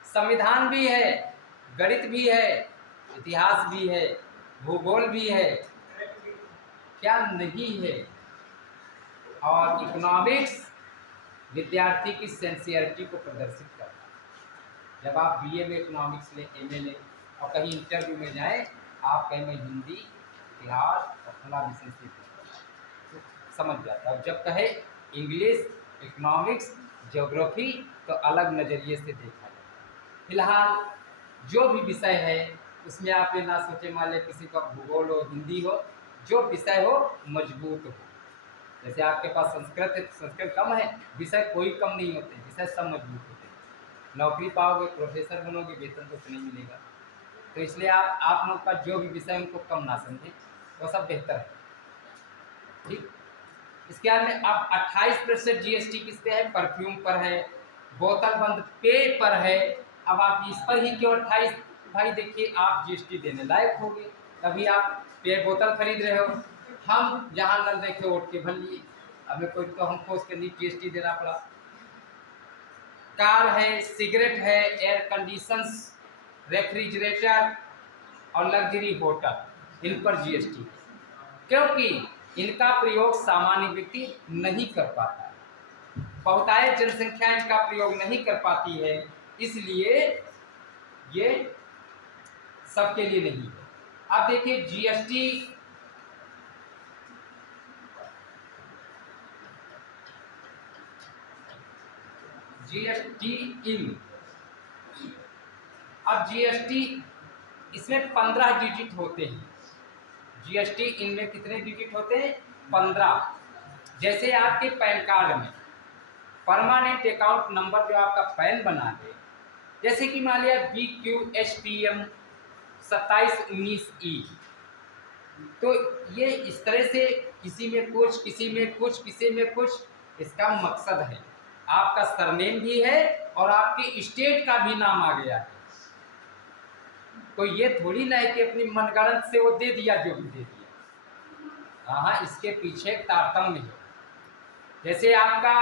संविधान भी है, गणित भी है, इतिहास भी है, भूगोल भी है, क्या नहीं है? और इकोनॉमिक्स विद्यार्थी की सेंसियरिटी को प्रदर्शित करता है। जब आप बीए में इकोनॉमिक्स लें, एमए लें और कहीं इंटरव्यू में जाएं, आप कहें मैं हिंदी, इतिहास और फला विषय से तो समझ जाता है। जब कहे इंग्लिश, इकोनॉमिक्स, ज्योग्राफी, तो अलग नज़रिए से देखा जाता है। फिलहाल जो भी विषय है उसमें आप ये ना सोचें मान लें किसी का भूगोल हो, हिंदी हो, जो विषय हो मजबूत हो। जैसे आपके पास संस्कृत है, संस्कृत कम है, विषय कोई कम नहीं होते, विषय सब मजबूत होते हैं। नौकरी पाओगे, प्रोफेसर बनोगे, वेतन तो नहीं मिलेगा। तो इसलिए आप लोग का जो भी विषय उनको कम ना समझें, वो सब बेहतर है। ठीक, इसके बाद में अब 28% जीएसटी किस पे है? परफ्यूम पर है, बोतल बंद पेय पर है। अब आप इस पर ही क्यों 28? भाई देखिए, आप जीएसटी देने लायक होगे तभी आप पेय बोतल खरीद रहे हो। हम जहाँ नल देखे उठ के भर लिए, हमें कोई तो हमको उसके लिए जीएसटी देना पड़ा। कार है, सिगरेट है, एयर कंडीशंस, रेफ्रिजरेटर और लग्जरी होटल, इन पर जीएसटी, क्योंकि इनका प्रयोग सामान्य व्यक्ति नहीं कर पाता है, बहुतायत जनसंख्या इनका प्रयोग नहीं कर पाती है, इसलिए ये सबके लिए नहीं है। अब देखिए जीएसटी, जीएसटी इन, अब जीएसटी इसमें 15 डिजिट होते हैं। जीएसटी इनमें कितने डिजिट होते हैं? 15। जैसे आपके पैन कार्ड में परमानेंट अकाउंट नंबर जो आपका पैन बना है, जैसे कि मान लिया BQHPM 2719E, तो ये इस तरह से किसी में कुछ, किसी में कुछ, किसी में कुछ, इसका मकसद है आपका सरनेम भी है और आपके स्टेट का भी नाम आ गया है। तो ये थोड़ी ना है कि अपनी मनगढ़ंत से वो दे दिया जो भी दे दिया। हाँ, इसके पीछे तारतम्य है। जैसे आपका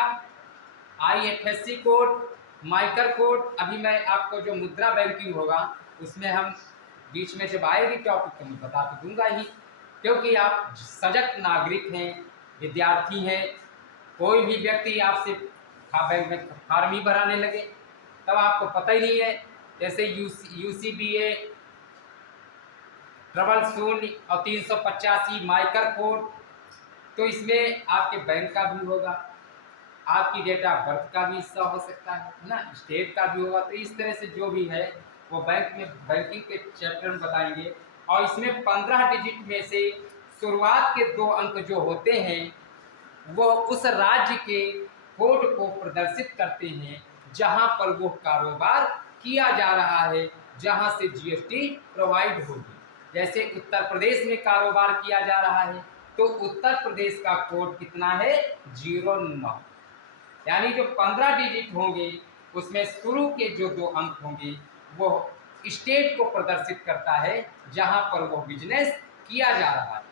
IFSC कोड, माइकर कोड, अभी मैं आपको जो मुद्रा बैंकिंग होगा उसमें हम बीच में जब आएगी टॉपिक तो मैं बता तो दूंगा ही, क्योंकि आप सजग नागरिक हैं, विद्यार्थी हैं। कोई भी व्यक्ति आपसे बैंक में फार्म ही भराने लगे तब आपको पता ही नहीं है। जैसे UCBA 00 और 385 माइकर कोड, तो इसमें आपके बैंक का भी होगा, आपकी डेट ऑफ बर्थ का भी हिस्सा हो सकता है ना, स्टेट का भी होगा। तो इस तरह से जो भी है वो बैंक में बैंकिंग के चैप्टर में बताएंगे। और इसमें 15 डिजिट में से शुरुआत के 2 अंक जो होते हैं वो उस राज्य के कोड को प्रदर्शित करते हैं जहां पर वो कारोबार किया जा रहा है, जहां से जीएसटी प्रोवाइड होगी। जैसे उत्तर प्रदेश में कारोबार किया जा रहा है तो उत्तर प्रदेश का कोड कितना है? 09। यानी जो 15 डिजिट होंगे उसमें शुरू के जो 2 अंक होंगे वो स्टेट को प्रदर्शित करता है जहां पर वो बिजनेस किया जा रहा है।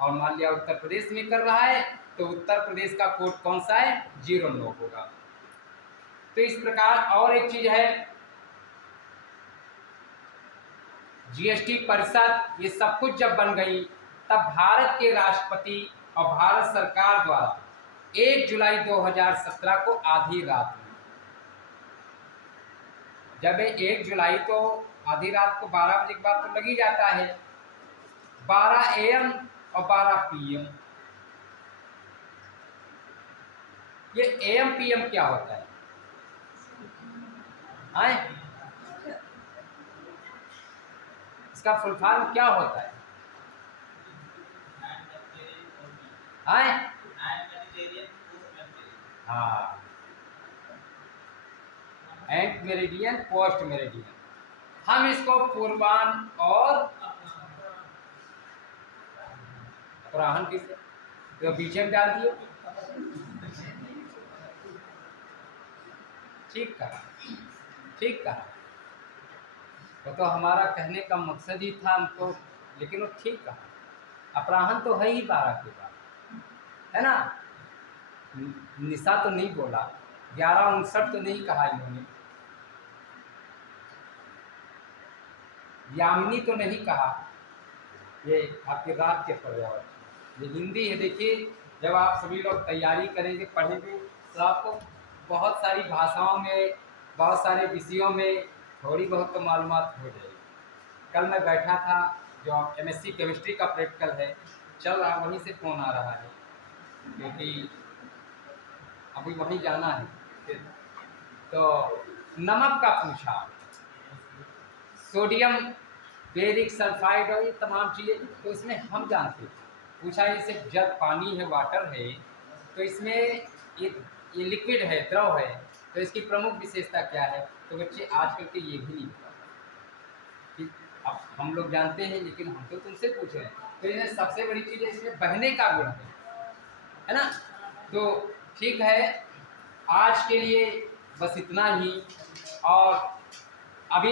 और मान लिया उत्तर प्रदेश में कर रहा है तो उत्तर प्रदेश का कोड कौन सा है? 09 होगा। तो इस प्रकार और एक चीज है, जीएसटी परिषद, ये सब कुछ जब बन गई तब भारत के राष्ट्रपति और भारत सरकार द्वारा 1 जुलाई 2017 को आधी रात में, जब 1 जुलाई तो आधी रात को 12 बजे के बाद तो लग ही जाता है, 12 AM और 12 PM। ये AM PM क्या होता है? आए? इसका फुल फॉर्म क्या होता है? आए? हाँ, एंट मेरिडियन, पोस्ट मेरिडियन। हम इसको पूर्वाह्न और अपराह्न किसे तो बीच में डाल दिए। ठीक कहा, ठीक कहा। वो तो हमारा कहने का मकसद ही था हमको, लेकिन वो ठीक कहा। अपराह्न तो है ही 12 के बाद, है ना। निशा तो नहीं बोला, 11:59 तो नहीं कहा इन्होंने, यामिनी तो नहीं कहा। ये आपके रात के पर्यावरण, ये हिंदी है। देखिए, जब आप सभी लोग तैयारी करेंगे, पढ़ेंगे, तो आपको बहुत सारी भाषाओं में, बहुत सारे विषयों में थोड़ी बहुत तो मालूमात हो जाएगी। कल मैं बैठा था, जो एमएससी केमिस्ट्री का प्रैक्टिकल है चल रहा, वहीं से फ़ोन आ रहा है, क्योंकि अभी वहीं जाना है। तो नमक का पूछा, सोडियम बेरिक सल्फाइड और ये तमाम चीज़ें, तो इसमें हम जानते हैं। पूछा जैसे जब पानी है, वाटर है, तो इसमें ये लिक्विड है, द्रव है, तो इसकी प्रमुख विशेषता क्या है। तो बच्चे आजकल के ये भी नहीं पता कि अब हम लोग जानते हैं, लेकिन हम तो तुमसे पूछ रहे हैं। तो इसमें सबसे बड़ी चीज़ है, इसमें बहने का गुण है ना। तो ठीक है, आज के लिए बस इतना ही। और